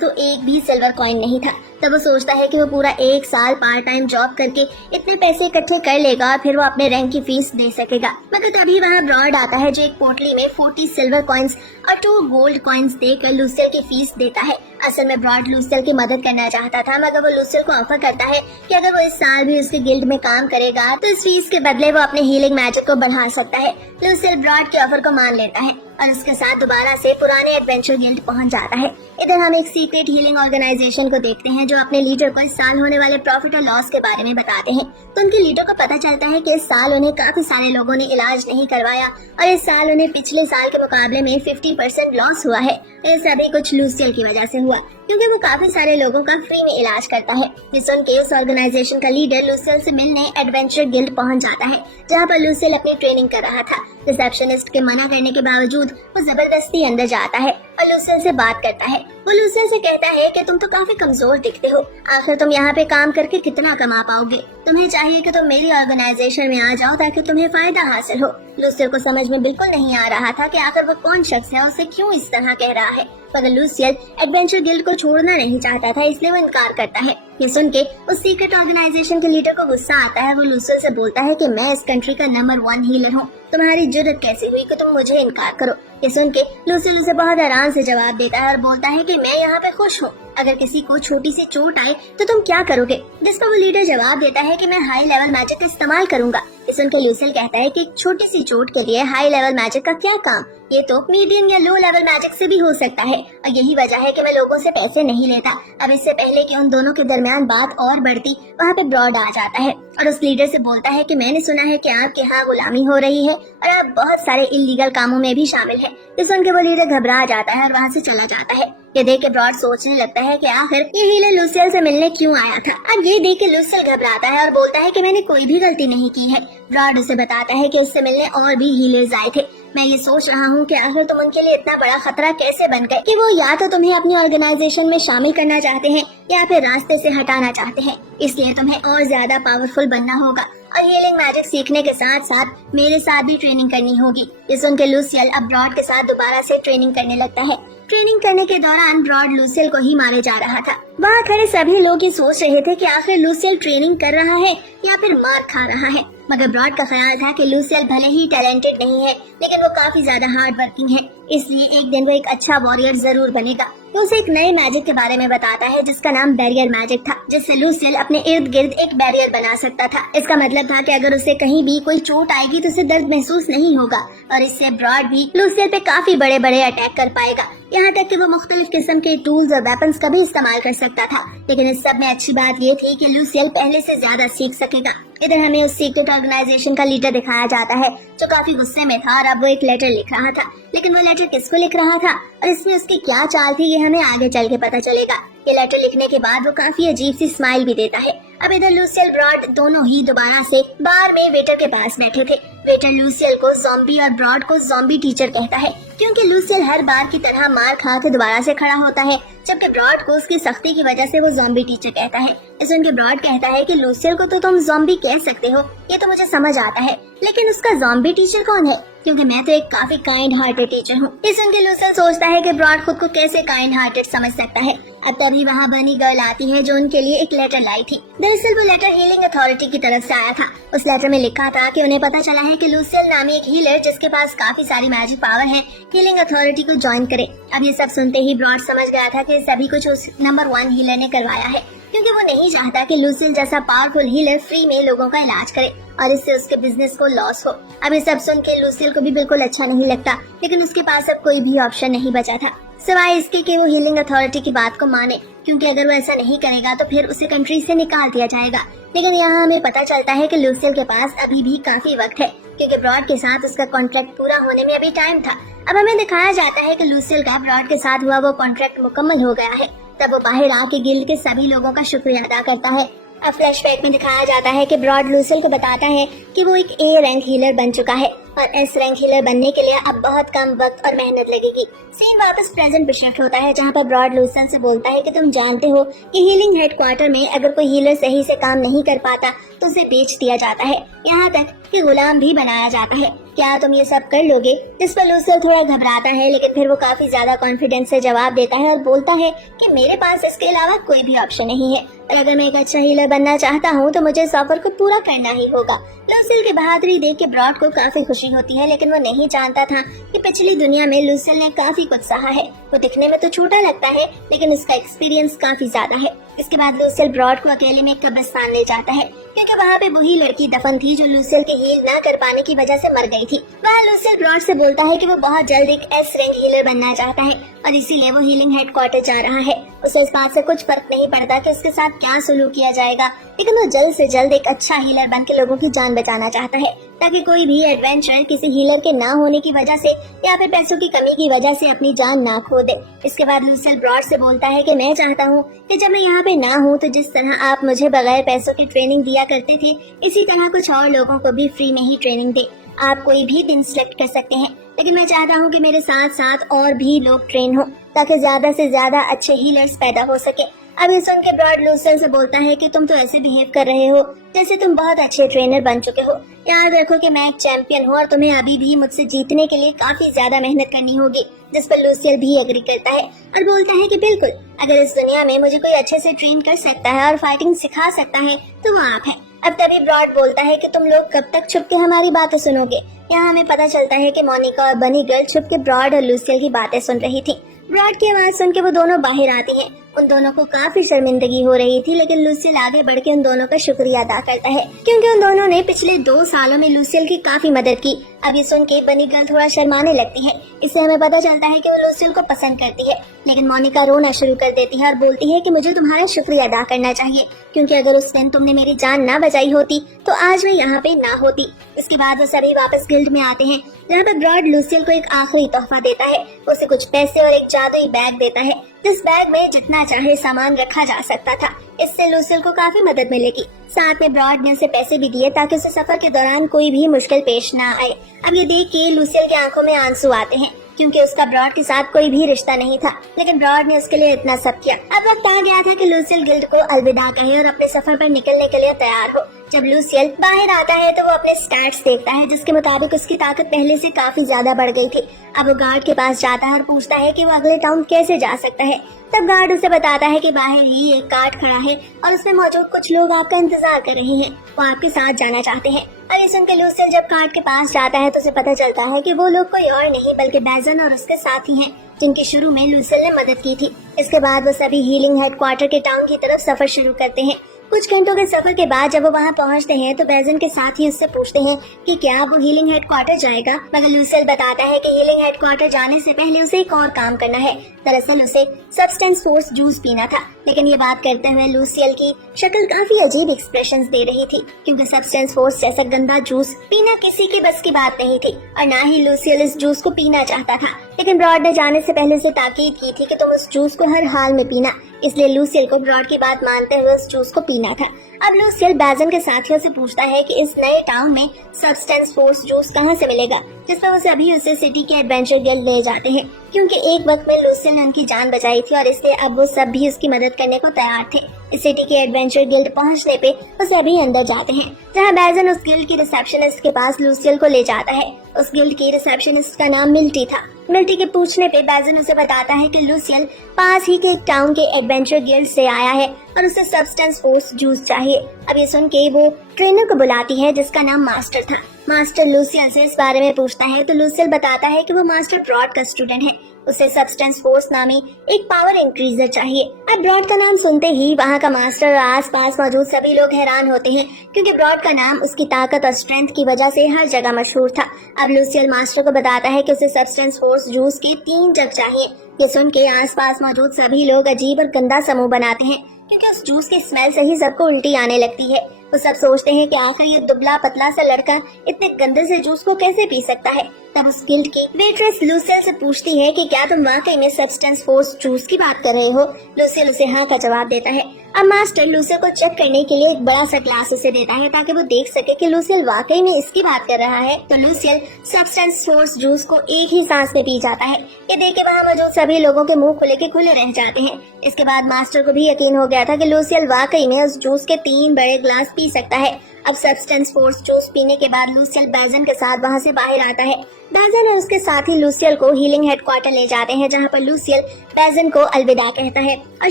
तो एक भी सिल्वर कॉइन नहीं था। तब वो सोचता है कि वो पूरा 1 साल पार्ट टाइम जॉब करके इतने पैसे इकट्ठे कर लेगा और फिर वो अपने रैंक की फीस दे सकेगा। मगर तभी वहाँ ब्रॉड आता है जो एक पोटली में 40 सिल्वर कॉइन्स और 2 गोल्ड कॉइन्स देकर लूसियल की फीस देता है। असल में ब्रॉड लूसियल की मदद करना चाहता था, मगर वो लूसियल को ऑफर करता है कि अगर वो इस साल भी उसके गिल्ड में काम करेगा तो इस फीस के बदले वो अपने हीलिंग मैजिक को बढ़ा सकता है। लूसियल ब्रॉड के ऑफर को मान लेता है और उसके साथ दोबारा से पुराने एडवेंचर गिल्ड पहुंच जाता है। इधर हम एक सीक्रेट हीलिंग ऑर्गेनाइजेशन को देखते हैं जो अपने लीडर को इस साल होने वाले प्रॉफिट और लॉस के बारे में बताते हैं। तो उनके लीडर को पता चलता है कि इस साल उन्हें काफी सारे लोगों ने इलाज नहीं करवाया और इस साल उन्हें पिछले साल के मुकाबले में 50% लॉस हुआ है। ये सभी कुछ लूसियल की वजह से हुआ क्योंकि वो काफी सारे लोगों का फ्री में इलाज करता है। ये सुन के उस ऑर्गेनाइजेशन का लीडर लूसियल से मिलने एडवेंचर गिल्ड पहुंच जाता है जहाँ पर लूसियल अपनी ट्रेनिंग कर रहा था। रिसेप्शनिस्ट के मना करने के बावजूद वो जबरदस्ती अंदर जाता है और लूसियल से बात करता है। वो लूसियल से कहता है कि तुम तो काफी कमजोर दिखते हो, आखिर तुम यहाँ पे काम करके कितना कमा पाओगे? तुम्हें चाहिए कि तुम मेरी ऑर्गेनाइजेशन में आ जाओ ताकि तुम्हें फायदा हासिल हो। लूसियल को समझ में बिल्कुल नहीं आ रहा था कि आखिर वो कौन शख्स है, उसे क्यों इस तरह कह रहा है। मगर लूसियल एडवेंचर गिल्ड को छोड़ना नहीं चाहता था, इसलिए वो इनकार करता है। ये सुन के उस सीक्रेट ऑर्गेनाइजेशन के लीडर को गुस्सा आता है। वो लूसियल से बोलता है कि मैं इस कंट्री का नंबर 1 हीलर हूँ, तुम्हारी जुर्रत कैसे हुई कि तुम मुझे इनकार करो? ये सुन के लूसियल उसे बहुत आराम से जवाब देता है और बोलता है कि मैं यहाँ पे खुश हूँ, अगर किसी को छोटी सी चोट आए तो तुम क्या करोगे? जिस पर वो लीडर जवाब देता है कि मैं हाई लेवल मैजिक का इस्तेमाल करूंगा। इस सुन के लूसियल कहता है कि एक छोटी सी चोट के लिए हाई लेवल मैजिक का क्या काम, ये तो मीडियम या लो लेवल मैजिक से भी हो सकता है और यही वजह है कि मैं लोगों से पैसे नहीं लेता। अब इससे पहले कि उन दोनों के दरमियान बात और बढ़ती, वहाँ पे ब्रॉड आ जाता है और उस लीडर से बोलता है कि मैंने सुना है कि आपके यहाँ गुलामी हो रही है और आप बहुत सारे इल्लीगल कामों में भी शामिल है। इस सुन के वो लीडर घबरा जाता है और वहाँ से चला जाता है। ये देख के ब्रॉड सोचने लगता है कि आखिर ये हीलर लूसियल से मिलने क्यों आया था। अब ये देख के लूसियल घबराता है और बोलता है कि मैंने कोई भी गलती नहीं की है। ब्रॉड उसे बताता है कि उससे मिलने और भी हीलर्स आए थे। मैं ये सोच रहा हूँ कि आखिर तुम उनके लिए इतना बड़ा खतरा कैसे बन गए कि वो या तो तुम्हें अपनी ऑर्गेनाइजेशन में शामिल करना चाहते हैं या फिर रास्ते से हटाना चाहते हैं, इसलिए तुम्हें और ज्यादा पावरफुल बनना होगा और हीलिंग मैजिक सीखने के साथ साथ मेरे साथ भी ट्रेनिंग करनी होगी। ये सुन के लूसियल अब ब्रॉड के साथ दोबारा से ट्रेनिंग करने लगता है। ट्रेनिंग करने के दौरान ब्रॉड लूसियल को ही मारे जा रहा था। वहाँ खड़े सभी लोग ये सोच रहे थे कि आखिर लूसियल ट्रेनिंग कर रहा है या फिर मार खा रहा है। मगर ब्रॉड का ख्याल था कि लूसियल भले ही टैलेंटेड नहीं है लेकिन वो काफी ज्यादा हार्ड वर्किंग है, इसलिए एक दिन वो एक अच्छा वॉरियर जरूर बनेगा। तो उसे एक नए मैजिक के बारे में बताता है जिसका नाम बैरियर मैजिक था, जिससे लूसियल अपने इर्द गिर्द एक बैरियर बना सकता था। इसका मतलब था कि अगर उसे कहीं भी कोई चोट आएगी तो उसे दर्द महसूस नहीं होगा और इससे ब्रॉड भी लूसियल पे काफी बड़े बड़े अटैक कर पाएगा। यहाँ तक कि वो मुख्तलिफ किस्म के टूल्स और वेपन्स का भी इस्तेमाल कर सकता था। लेकिन इस सब में अच्छी बात ये थी कि लूसियल पहले से ज्यादा सीख सकेगा। इधर हमें उस सीक्रेट ऑर्गेनाइजेशन का लीडर दिखाया जाता है जो काफी गुस्से में था और अब वो एक लेटर लिख रहा था। लेकिन वो लेटर किसको लिख रहा था और इसमें उसकी क्या चाल थी, ये हमें आगे चल के पता चलेगा। ये लेटर लिखने के बाद वो काफी अजीब सी स्माइल भी देता है। अब इधर लूसियल ब्रॉड दोनों ही दोबारा से बार में वेटर के पास बैठे थे। वेटर लूसियल को ज़ॉम्बी और ब्रॉड को ज़ॉम्बी टीचर कहता है क्योंकि लूसियल हर बार की तरह मार खा के दोबारा से खड़ा होता है, जबकि ब्रॉड को उसकी सख्ती की वजह से वो ज़ॉम्बी टीचर कहता है। इस उनके ब्रॉड कहता है कि लूसियल को तो तुम ज़ॉम्बी कह सकते हो, ये तो मुझे समझ आता है, लेकिन उसका ज़ॉम्बी टीचर कौन है? क्योंकि मैं तो एक काफी काइंड हार्टेड टीचर हूँ। इस उनके लूसियल सोचता है कि ब्रॉड खुद को कैसे काइंड हार्टेड समझ सकता है। अब तभी वहाँ बनी गर्ल आती है जो उनके लिए एक लेटर लाई थी। दरअसल वो लेटर हीलिंग अथॉरिटी की तरफ से आया था। उस लेटर में लिखा था कि उन्हें पता चला है कि लूसियल नामी एक हीलर जिसके पास काफी सारी मैजिक पावर है, हीलिंग अथॉरिटी को ज्वाइन करे। अब ये सब सुनते ही ब्रॉड समझ गया था कि सभी कुछ उस नंबर 1 हीलर ने करवाया है, क्योंकि वो नहीं चाहता कि लूसियल जैसा पावरफुल हीलर फ्री में लोगों का इलाज करे और इससे उसके बिजनेस को लॉस हो। अब ये सब सुन के लूसियल को भी बिल्कुल अच्छा नहीं लगता, लेकिन उसके पास अब कोई भी ऑप्शन नहीं बचा था सिवाय इसके कि वो हीलिंग अथॉरिटी की बात को माने, क्योंकि अगर वो ऐसा नहीं करेगा तो फिर उसे कंट्री से निकाल दिया जाएगा। लेकिन यहाँ हमें पता चलता है कि लूसियल के पास अभी भी काफी वक्त है, क्योंकि ब्रॉड के साथ उसका कॉन्ट्रैक्ट पूरा होने में अभी टाइम था। अब हमें दिखाया जाता है कि लूसियल का ब्रॉड के साथ हुआ वो कॉन्ट्रैक्ट मुकम्मल हो गया है। तब वो बाहर आके गिल्ड के सभी लोगों का शुक्रिया अदा करता है। अब फ्लैशबैक में दिखाया जाता है कि ब्रॉड लूसियल को बताता है कि वो एक A रैंक हीलर बन चुका है और एस रैंक हीलर बनने के लिए अब बहुत कम वक्त और मेहनत लगेगी। सीन वापस प्रेजेंट पे शिफ्ट होता है, जहाँ पर ब्रॉड लूसन से बोलता है कि तुम जानते हो कि हीलिंग हेडक्वार्टर में अगर कोई हीलर सही से काम नहीं कर पाता तो उसे बेच दिया जाता है, यहाँ तक कि गुलाम भी बनाया जाता है। क्या तुम ये सब कर लोगे? जिस पर लूसल थोड़ा घबराता है, लेकिन फिर वो काफी ज्यादा कॉन्फिडेंस से जवाब देता है और बोलता है कि मेरे पास इसके अलावा कोई भी ऑप्शन नहीं है, और अगर मैं एक अच्छा हीलर बनना चाहता हूँ तो मुझे इस ऑफर को पूरा करना ही होगा। लूसल की बहादुरी देख के ब्रॉड को काफी खुशी होती है, लेकिन वो नहीं जानता था कि पिछली दुनिया में लूसल ने काफी कुछ सहा है। वो दिखने में तो छोटा लगता है, लेकिन उसका एक्सपीरियंस काफी ज्यादा है। इसके बाद लूसल ब्रॉड को अकेले में कब्रिस्तान ले जाता है, क्योंकि वहाँ पे वही लड़की दफन थी जो लूसल के हील ना कर पाने की वजह से मर गई थी। वहाँ लूसल ब्रॉड से बोलता है कि वो बहुत जल्द एक एस रैंक हीलर बनना चाहता है और इसीलिए वो हीलिंग हेडक्वार्टर जा रहा है। उसे इस बात से कुछ फर्क नहीं पड़ता कि उसके साथ क्या सलूक किया जाएगा, लेकिन वो जल्द से जल्द एक अच्छा हीलर बन के लोगों की जान बचाना चाहता है, ताकि कोई भी एडवेंचर किसी हीलर के ना होने की वजह से या फिर पैसों की कमी की वजह से अपनी जान ना खो दे। इसके बाद लूसल ब्रॉड से बोलता है कि मैं चाहता हूँ कि जब मैं यहाँ पे ना हूँ तो जिस तरह आप मुझे बगैर पैसों की ट्रेनिंग दिया करते थे, इसी तरह कुछ और लोगों को भी फ्री में ही ट्रेनिंग दे। आप कोई भी दिन सिलेक्ट कर सकते हैं, लेकिन मैं चाहता हूँ कि मेरे साथ साथ और भी लोग ट्रेन हो, ताकि ज्यादा से ज्यादा अच्छे हीलर्स पैदा हो सके। अब ये सुन के ब्रॉड लूसल से बोलता है कि तुम तो ऐसे बिहेव कर रहे हो जैसे तुम बहुत अच्छे ट्रेनर बन चुके हो। याद रखो कि मैं एक चैंपियन हूँ और तुम्हें अभी भी मुझसे जीतने के लिए काफी ज्यादा मेहनत करनी होगी। जिस पर लूसियल भी एग्री करता है और बोलता है कि बिल्कुल, अगर इस दुनिया में मुझे कोई अच्छे से ट्रेन कर सकता है और फाइटिंग सिखा सकता है तो वो आप है। अब तभी ब्रॉड बोलता है कि तुम लोग कब तक छुप के हमारी बातें सुनोगे। यहाँ हमें पता चलता है कि मोनिका और बनी गर्ल छुप के ब्रॉड और लूसियल की बातें सुन रही थी। ब्रॉड की आवाज सुन के वो दोनों बाहर आती हैं। उन दोनों को काफी शर्मिंदगी हो रही थी, लेकिन लूसियल आगे बढ़ के उन दोनों का शुक्रिया अदा करता है, क्योंकि उन दोनों ने पिछले 2 सालों में लूसियल की काफी मदद की। अब ये सुन के बनी गर्ल थोड़ा शर्माने लगती है। इससे हमें पता चलता है कि वो लूसियल को पसंद करती है, लेकिन मोनिका रोना शुरू कर देती है और बोलती है कि मुझे तुम्हारा शुक्रिया अदा करना चाहिए, क्योंकि अगर उस दिन तुमने मेरी जान ना बचाई होती तो आज मैं यहाँ पे ना होती। इसके बाद वो सभी वापस गिल्ड में आते हैं, जहाँ पे ब्रॉड लूसियल को एक आखिरी तोहफा देता है। उसे कुछ पैसे और एक जादुई बैग देता है, जिस बैग में जितना चाहे सामान रखा जा सकता था। इससे लूसियल को काफी मदद मिलेगी। साथ में ब्रॉड ने उसे पैसे भी दिए ताकि उसे सफर के दौरान कोई भी मुश्किल पेश ना आए। अब ये देख के लूसियल की आंखों में आंसू आते हैं, क्योंकि उसका ब्रॉड के साथ कोई भी रिश्ता नहीं था, लेकिन ब्रॉड ने उसके लिए इतना सब किया। अब वक्त आ गया था कि लूसियल गिल्ड को अलविदा कहे और अपने सफर पर निकलने के लिए तैयार हो। जब लूसियल बाहर आता है तो वो अपने स्टैट्स देखता है, जिसके मुताबिक उसकी ताकत पहले से काफी ज्यादा बढ़ गई थी। अब वो गार्ड के पास जाता है और पूछता है कि वो अगले टाउन कैसे जा सकता है। तब गार्ड उसे बताता है कि बाहर ही एक कार्ट खड़ा है और उसमें मौजूद कुछ लोग आपका इंतजार कर रहे हैं, वो आपके साथ जाना चाहते हैं। और ये सुनकर लूसियल जब कार्ट के पास जाता है तो उसे पता चलता है कि वो लोग कोई और नहीं बल्कि बैजन और उसके साथी हैं, जिनकी शुरू में लूसियल ने मदद की थी। इसके बाद वो सभी हीलिंग हेडक्वार्टर के टाउन की तरफ सफर शुरू करते हैं। कुछ घंटों के सफर के बाद जब वो वहाँ पहुँचते हैं तो बैजन के साथ ही उससे पूछते हैं कि क्या वो हीलिंग हेडक्वार्टर जाएगा, मगर लूसियल बताता है कि हीलिंग हेडक्वार्टर जाने से पहले उसे एक और काम करना है। दरअसल उसे सब्सटेंस फोर्स जूस पीना था, लेकिन ये बात करते हुए लूसियल की शक्ल काफी अजीब एक्सप्रेशंस दे रही थी, क्योंकि सब्सटेंस फोर्स जैसा गंदा जूस पीना किसी की बस की बात नहीं थी और ना ही लूसियल इस जूस को पीना चाहता था। लेकिन ब्रॉड ने जाने से पहले से ताकीद की थी कि तुम उस जूस को हर हाल में पीना, इसलिए लूसियल को ब्रॉड की बात मानते हुए उस जूस को पीना था। अब लूसियल बैजन के साथियों से पूछता है कि इस नए टाउन में सब्सटेंस फोर्स जूस कहाँ से मिलेगा, जिस पर वो सभी उसे सिटी के एडवेंचर गिल्ड ले जाते हैं, क्योंकि एक वक्त में लूसियल ने उनकी जान बचाई थी और इसलिए अब वो सब भी उसकी मदद करने को तैयार थे। इस सिटी के एडवेंचर गिल्ड पहुंचने पे वो सभी अंदर जाते हैं, जहां बैजन उस गिल्ड की रिसेप्शनिस्ट के पास लूसियल को ले जाता है। उस गिल्ड की रिसेप्शनिस्ट का नाम मिल्टी था। मिल्टी के पूछने पे बैजन उसे बताता है कि लूसियल पास ही के एक टाउन के एडवेंचर गिल्ड से आया है और उसे सब्सटेंस फोर्स जूस चाहिए। अब ये सुन के वो ट्रेनर को बुलाती है, जिसका नाम मास्टर था। मास्टर लूसियल से इस बारे में पूछता है तो लूसियल बताता है कि वो मास्टर ब्रॉड का स्टूडेंट है, उसे सब्सटेंस फोर्स नामी एक पावर इंक्रीजर चाहिए। अब ब्रॉड का नाम सुनते ही वहाँ का मास्टर और आसपास मौजूद सभी लोग हैरान होते हैं, क्योंकि ब्रॉड का नाम उसकी ताकत और स्ट्रेंथ की वजह से हर जगह मशहूर था। अब लूसियल मास्टर को बताता है कि उसे सब्सटेंस फोर्स जूस के 3 जग चाहिए। ये सुन के आसपास मौजूद सभी लोग अजीब और गंदा समूह बनाते हैं, क्योंकि उस जूस की स्मेल से ही सबको उल्टी आने लगती है। वो सब सोचते हैं कि आखिर ये दुबला पतला सा लड़का इतने गंदे से जूस को कैसे पी सकता है। तब उस गिल्ड की वेट्रेस लूसियल से पूछती है कि क्या तुम वाकई में सब्सटेंस फोर्स जूस की बात कर रहे हो। लूसियल उसे हाँ का जवाब देता है अब मास्टर लूसियल को चेक करने के लिए एक बड़ा सा ग्लास उसे देता है ताकि वो देख सके कि लूसियल वाकई में इसकी बात कर रहा है। तो लूसियल सब्सटेंस फोर्स जूस को एक ही सांस में पी जाता है। ये देख के वहाँ मौजूद सभी लोगों के मुंह खुले के खुले रह जाते हैं। इसके बाद मास्टर को भी यकीन हो गया था कि लूसियल वाकई में उस जूस के 3 बड़े ग्लास पी सकता है। अब सब्सटेंस फोर्स जूस पीने के बाद लूसियल बैजन के साथ वहाँ से बाहर आता है। बैजन और उसके साथी लूसियल को हीलिंग हेडक्वार्टर ले जाते हैं, जहाँ पर लूसियल बैजन को अलविदा कहता है और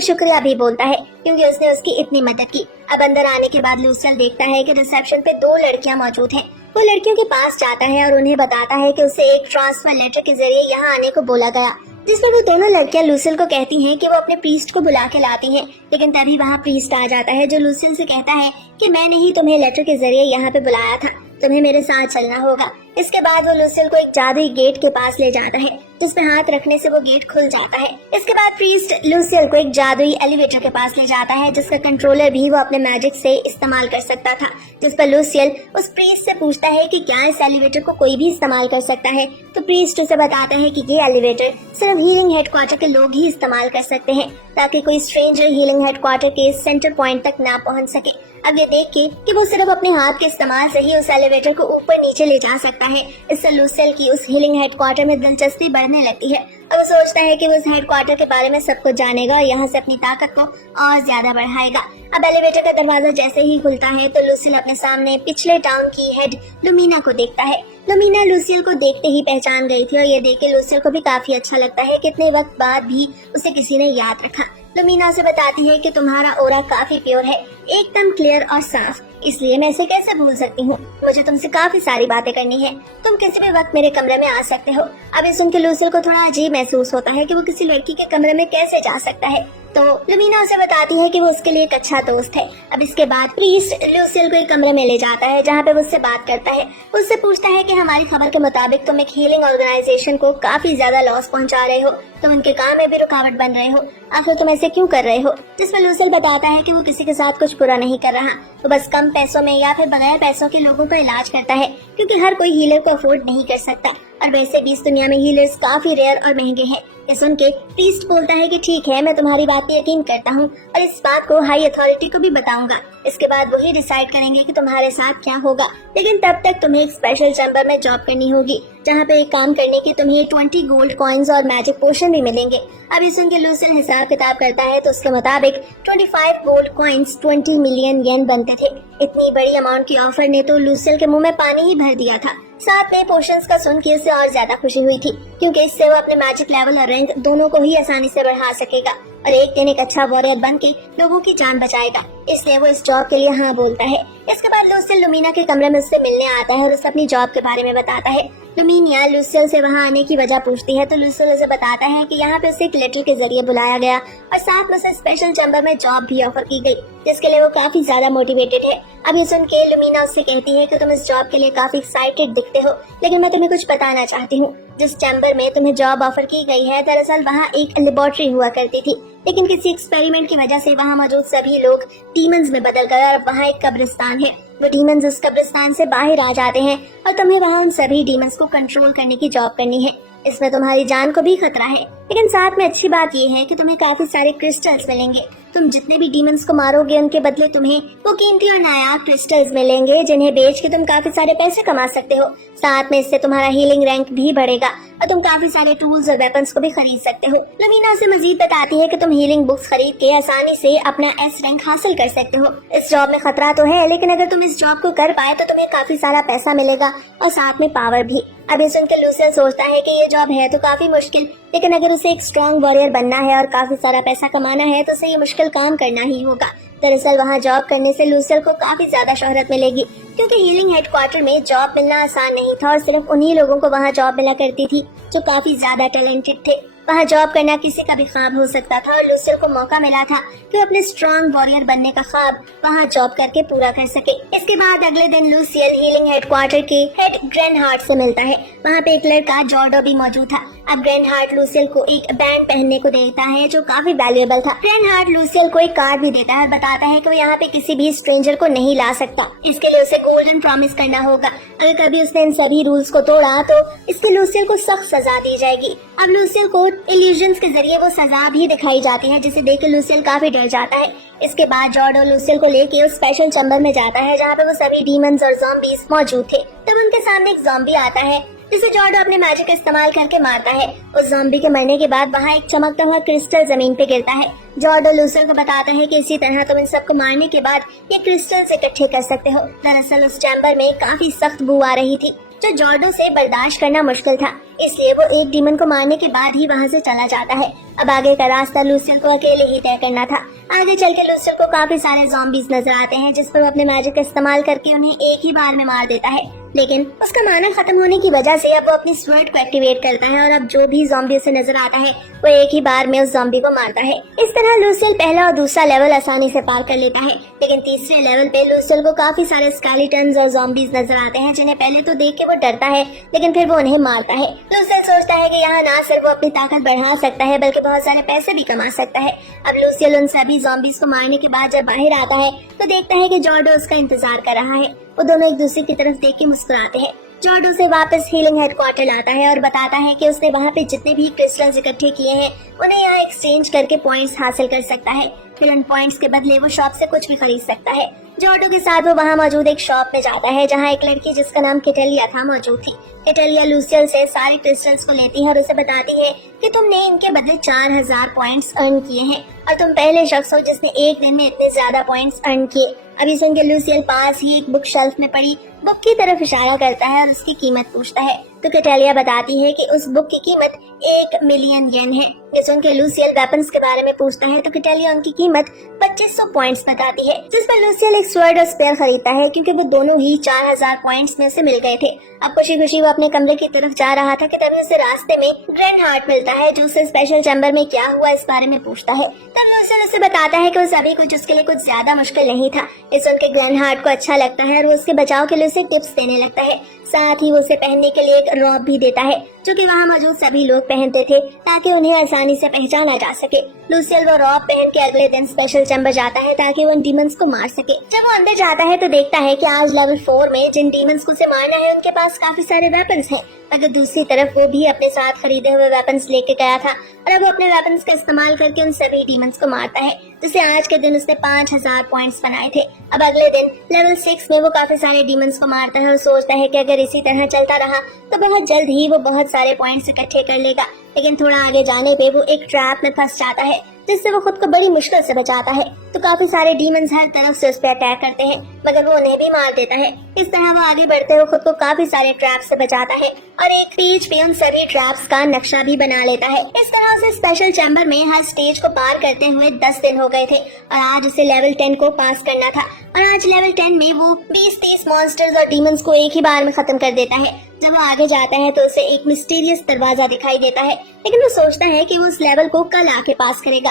शुक्रिया भी बोलता है क्योंकि उसने उसकी इतनी मदद की। अब अंदर आने के बाद लूसियल देखता है कि रिसेप्शन पे 2 लड़कियां मौजूद हैं। वो लड़कियों के पास जाता है और उन्हें बताता है कि उसे एक ट्रांसफर लेटर के जरिए यहाँ आने को बोला गया, जिस पर वो दोनों लड़कियां लूसियल को कहती हैं कि वो अपने प्रीस्ट को बुला के लाती हैं। लेकिन तभी वहाँ प्रीस्ट आ जाता है जो लूसियल से कहता है कि मैंने ही तुम्हें लेटर के जरिए यहाँ पे बुलाया था, तुम्हें मेरे साथ चलना होगा। इसके बाद वो लूसियल को एक जादुई गेट के पास ले जाता है जिस पे हाथ रखने से वो गेट खुल जाता है। इसके बाद प्रीस्ट लूसियल को एक जादुई एलिवेटर के पास ले जाता है जिसका कंट्रोलर भी वो अपने मैजिक से इस्तेमाल कर सकता था, जिस पर लूसियल उस प्रीस्ट से पूछता है कि क्या इस एलिवेटर को कोई भी इस्तेमाल कर सकता है। तो प्रीस्ट उसे बताता है कि ये एलिवेटर सिर्फ हीलिंग हेडक्वार्टर के लोग ही इस्तेमाल कर सकते हैं ताकि कोई स्ट्रेंजर हीलिंग हेडक्वार्टर के सेंटर पॉइंट तक ना पहुंच सके। अब ये देख के कि वो सिर्फ अपने हाथ के इस्तेमाल से ही उस एलिवेटर को ऊपर नीचे ले जा सकता है, इससे लूसियल की उस हीलिंग हेडक्वार्टर में दिलचस्पी बढ़ने लगती है। अब वो सोचता है कि वो उस हेडक्वार्टर के बारे में सब कुछ जानेगा और यहाँ से अपनी ताकत को और ज्यादा बढ़ाएगा। अब एलिवेटर का दरवाजा जैसे ही खुलता है तो लूसियल अपने सामने पिछले टाउन की हेड लुमीना को देखता है। लुमीना लूसियल को देखते ही पहचान गई थी और ये देख के लूसियल को भी काफी अच्छा लगता है कि इतने वक्त बाद भी उसे किसी ने याद रखा। लुमीना से बताती है कि तुम्हारा ओरा काफी प्योर है, एकदम क्लियर और साफ, इसलिए मैं इसे कैसे भूल सकती हूँ। मुझे तुमसे काफी सारी बातें करनी है, तुम किसी भी वक्त मेरे कमरे में आ सकते हो। अब ये सुन के लूसियल को थोड़ा अजीब महसूस होता है कि वो किसी लड़की के कमरे में कैसे जा सकता है, तो लुमीना उसे बताती है कि वो उसके लिए एक अच्छा दोस्त है। अब इसके बाद प्रीस्ट लूसियल को एक कमरे में ले जाता है जहाँ पे वो उससे बात करता है। उससे पूछता है कि हमारी खबर के मुताबिक तुम एक हीलिंग ऑर्गेनाइजेशन को काफी ज्यादा लॉस पहुंचा रहे हो, तुम उनके काम में भी रुकावट बन रहे हो, आखिर तुम ऐसे क्यों कर रहे हो। जिसमें लूसियल बताता है कि वो किसी के साथ कुछ बुरा नहीं कर रहा, वो बस कम पैसों में या फिर बगैर पैसों के लोगों का इलाज करता है क्योंकि हर कोई हीलर को अफोर्ड नहीं कर सकता और वैसे भी इस दुनिया में हीलर्स काफी रेयर और महंगे हैं। ये सुन के प्रीस्ट बोलता है कि ठीक है, मैं तुम्हारी बात पे यकीन करता हूँ और इस बात को हाई अथॉरिटी को भी बताऊंगा। इसके बाद वही डिसाइड करेंगे कि तुम्हारे साथ क्या होगा, लेकिन तब तक तुम्हें एक स्पेशल चैम्बर में जॉब करनी होगी जहाँ पे एक काम करने के तुम्हें 20 गोल्ड कॉइन्स और मैजिक पोशन भी मिलेंगे। अब इस सुन के लूसियल हिसाब किताब करता है तो उसके मुताबिक 25 गोल्ड कॉइन्स 20 मिलियन येन बनते थे। इतनी बड़ी अमाउंट की ऑफर ने तो लूसियल के मुंह में पानी ही भर दिया था। साथ में पोशंस का सुन के उसे और ज्यादा खुशी हुई थी क्योंकि इससे वो अपने मैजिक लेवल और रैंक दोनों को ही आसानी से बढ़ा सकेगा और एक दिन एक अच्छा वॉरियर बन के लोगों की जान बचाएगा। इसलिए वो इस जॉब के लिए हाँ बोलता है। इसके बाद लूसियल लुमीना के कमरे में उससे मिलने आता है और उसे अपनी जॉब के बारे में बताता है। लुमीनिया लूसियल से वहाँ आने की वजह पूछती है तो लूसियल उसे बताता है कि यहाँ पे उसे एक लेटर के जरिए बुलाया गया और साथ में उसे स्पेशल चैम्बर में जॉब भी ऑफर की गई जिसके लिए वो काफी ज्यादा मोटिवेटेड है। अब ये सुन के लुमीना उससे कहती है कि तुम इस जॉब के लिए काफी एक्साइटेड दिखते हो, लेकिन मैं तुम्हें कुछ बताना चाहती हूँ। जिस चैम्बर में तुम्हें जॉब ऑफर की गई है दरअसल वहाँ एक लेबोरेटरी हुआ करती थी, लेकिन किसी एक्सपेरिमेंट की वजह से वहाँ मौजूद सभी लोग डीमंस में बदल गए और वहाँ एक कब्रिस्तान है। वो डीमंस उस कब्रिस्तान से बाहर आ जाते हैं और तुम्हें वहाँ उन सभी डीमंस को कंट्रोल करने की जॉब करनी है। इसमें तुम्हारी जान को भी खतरा है, लेकिन साथ में अच्छी बात ये है कि तुम्हें काफी सारे क्रिस्टल्स मिलेंगे। तुम जितने भी डीमंस को मारोगे उनके बदले तुम्हें वो कीमती और नायाब क्रिस्टल्स मिलेंगे जिन्हें बेच के तुम काफी सारे पैसे कमा सकते हो। साथ में इससे तुम्हारा हीलिंग रैंक भी बढ़ेगा और तुम काफी सारे टूल्स और वेपन्स को भी खरीद सकते हो। लुमीना से मजीद बताती है कि तुम हीलिंग बुक्स खरीद के आसानी से अपना एस रैंक हासिल कर सकते हो। इस जॉब में खतरा तो है, लेकिन अगर तुम इस जॉब को कर पाए तो तुम्हें काफी सारा पैसा मिलेगा और साथ में पावर भी। अब ये सुनकर लूसियल सोचता है कि ये जॉब है तो काफी मुश्किल, लेकिन अगर उसे एक स्ट्रॉन्ग वॉरियर बनना है और काफी सारा पैसा कमाना है तो उसे ये मुश्किल काम करना ही होगा। दरअसल वहाँ जॉब करने से लूसियल को काफी ज्यादा शोहरत मिलेगी क्योंकि हीलिंग हेडक्वार्टर में जॉब मिलना आसान नहीं था और सिर्फ उन्हीं लोगों को वहाँ जॉब मिला करती थी जो काफी ज्यादा टैलेंटेड थे। वहाँ जॉब करना किसी का भी ख्वाब हो सकता था और लूसियल को मौका मिला था कि अपने स्ट्रॉन्ग वॉरियर बनने का ख्वाब वहाँ जॉब करके पूरा कर सके। इसके बाद अगले दिन लूसियल हीलिंग हेडक्वार्टर के हेड ग्रैंडहार्ट से मिलता है। वहाँ पे एक लड़का जॉर्डो भी मौजूद था। अब ग्रैंडहार्ट लूसियल को एक बैंड पहनने को देता है जो काफी वैल्यूएबल था। ग्रैंडहार्ट लूसियल को एक कार्ड भी देता है और बताता है कि वो यहाँ पे किसी भी स्ट्रेंजर को नहीं ला सकता। इसके लिए उसे गोल्डन प्रॉमिस करना होगा। अगर कभी उसने इन सभी रूल्स को तोड़ा तो इसके लूसियल को सख्त सजा दी जाएगी। अब लूसियल को इल्यूजन्स के जरिए वो सजा भी दिखाई जाती है, जिसे देख के लूसियल काफी डर जाता है। इसके बाद जॉर्डो लूसियल को लेके उस स्पेशल चैम्बर में जाता है जहाँ पे वो सभी डीमंस और ज़ॉम्बीज मौजूद थे। तब उनके सामने एक ज़ॉम्बी आता है जिसे जॉर्डो अपने मैजिक का इस्तेमाल करके मारता है। उस ज़ॉम्बी के मरने के बाद वहाँ एक चमकता हुआ क्रिस्टल जमीन पे गिरता है। जॉर्डो लूसियल को बताता है कि इसी तरह तुम इन सबको मारने के बाद ये क्रिस्टल्स इकट्ठे कर सकते हो। दरअसल उस चैम्बर में काफी सख्त बू आ रही थी जो जॉर्डो से बर्दाश्त करना मुश्किल था, इसलिए वो एक डीमन को मारने के बाद ही वहाँ से चला जाता है। अब आगे का रास्ता लूसियल को अकेले ही तय करना था। आगे चल के लूसियल को काफी सारे ज़ॉम्बीज नजर आते हैं जिस पर वो अपने मैजिक का इस्तेमाल करके उन्हें एक ही बार में मार देता है, लेकिन उसका माना खत्म होने की वजह से अब वो अपनी स्वर्ड को एक्टिवेट करता है और अब जो भी ज़ॉम्बी उसे नजर आता है वो एक ही बार में उस ज़ॉम्बी को मारता है। इस तरह लूसियल पहला और दूसरा लेवल आसानी से पार कर लेता है, लेकिन तीसरे लेवल पे लूसियल को काफी सारे स्केलेटन्स और ज़ॉम्बीज नजर आते हैं जिन्हें पहले तो देख के वो डरता है, लेकिन फिर वो उन्हें मारता है। लूसियल सोचता है कि यहाँ ना सिर्फ वो अपनी ताकत बढ़ा सकता है बल्कि बहुत सारे पैसे भी कमा सकता है। अब लूसियल उन सभी ज़ॉम्बीज को मारने के बाद जब बाहर आता है तो देखता है कि जॉर्डो उसका इंतजार कर रहा है। वो दोनों एक दूसरे की तरफ देख के मुस्कुराते हैं। जॉर्डो से वापस हीलिंग हेडक्वार्टर लाता है और बताता है कि उसने वहाँ पे जितने भी क्रिस्टल्स इकट्ठे किए हैं उन्हें यहाँ एक्सचेंज करके पॉइंट्स हासिल कर सकता है। फिर उन पॉइंट्स के बदले वो शॉप से कुछ भी खरीद सकता है। जॉर्डो के साथ वो वहाँ मौजूद एक शॉप में जाता है जहाँ एक लड़की जिसका नाम किटेलिया था मौजूद थी। किटेलिया लूसियल से सारे क्रिस्टल्स को लेती है और उसे बताती है कि तुमने इनके बदले 4000 पॉइंट्स अर्न किए हैं और तुम पहले शख्स हो जिसने एक दिन में इतने ज्यादा पॉइंट्स अर्न किए। अभी सुन के लूसियल पास ही एक बुक शेल्फ में पड़ी बुक की तरफ इशारा करता है और उसकी कीमत पूछता है तो किटेलिया बताती है कि उस बुक की कीमत 1 मिलियन येन है। ये सुन के लूसियल वेपन्स के बारे में पूछता है तो किटेलिया उनकी कीमत 2500 पॉइंट्स बताती है, जिस पर लूसियल एक स्वर्ड और स्पेयर खरीदता है क्योंकि वो दोनों ही 4000 पॉइंट्स में से मिल गए थे। अब खुशी खुशी वो अपने कमरे की तरफ जा रहा था कि तभी उसे रास्ते में ग्रैंड हार्ट मिलता है जो उसे स्पेशल चैम्बर में क्या हुआ इस बारे में पूछता है। तब लूसियल उसे बताता है कि वो सभी कुछ उसके लिए कुछ ज्यादा मुश्किल नहीं था। इस सुन के ग्रैंड हार्ट को अच्छा लगता है और वो उसके बचाव के लिए उसे टिप्स देने लगता है। साथ ही वो उसे पहनने के लिए एक रॉब भी देता है जो कि वहाँ मौजूद सभी लोग पहनते थे ताकि उन्हें आसानी से पहचाना जा सके। लूसियल वो रॉब पहन के अगले दिन स्पेशल चैम्बर जाता है ताकि वो उन डीमंस को मार सके। जब वो अंदर जाता है तो देखता है कि आज लेवल 4 में जिन डीमंस को उसे मारना है उनके पास काफी सारे वेपन्स हैं, मगर दूसरी तरफ वो भी अपने साथ खरीदे हुए वेपन्स लेके गया था और अब वो अपने वेपन्स का इस्तेमाल करके उन सभी डीमंस को मारता है, जिसे आज के दिन उसने 5000 पॉइंट्स बनाए थे। अब अगले दिन लेवल 6 में वो काफी सारे डीमंस को मारता है और सोचता है कि अगर इसी तरह चलता रहा तो बहुत जल्द ही वो बहुत सारे पॉइंट्स इकट्ठे कर लेगा। लेकिन थोड़ा आगे जाने पे वो एक ट्रैप में फंस जाता है जिससे वो खुद को बड़ी मुश्किल से बचाता है। तो काफी सारे डीमंस हर तरफ से उस पर अटैक करते हैं मगर वो उन्हें भी मार देता है। इस तरह वो आगे बढ़ते हुए खुद को काफी सारे ट्रैप्स से बचाता है और एक पेज पे उन सभी ट्रैप्स का नक्शा भी बना लेता है। इस तरह से स्पेशल चैम्बर में हर स्टेज को पार करते हुए 10 दिन हो गए थे और आज उसे लेवल 10 को पास करना था और आज लेवल 10 में वो 20-30 मॉन्स्टर्स और डीमंस को एक ही बार में खत्म कर देता है। जब वो आगे जाता है तो उसे एक मिस्टीरियस दरवाजा दिखाई देता है, लेकिन वो सोचता है कि वो उस लेवल को कल आके पास करेगा।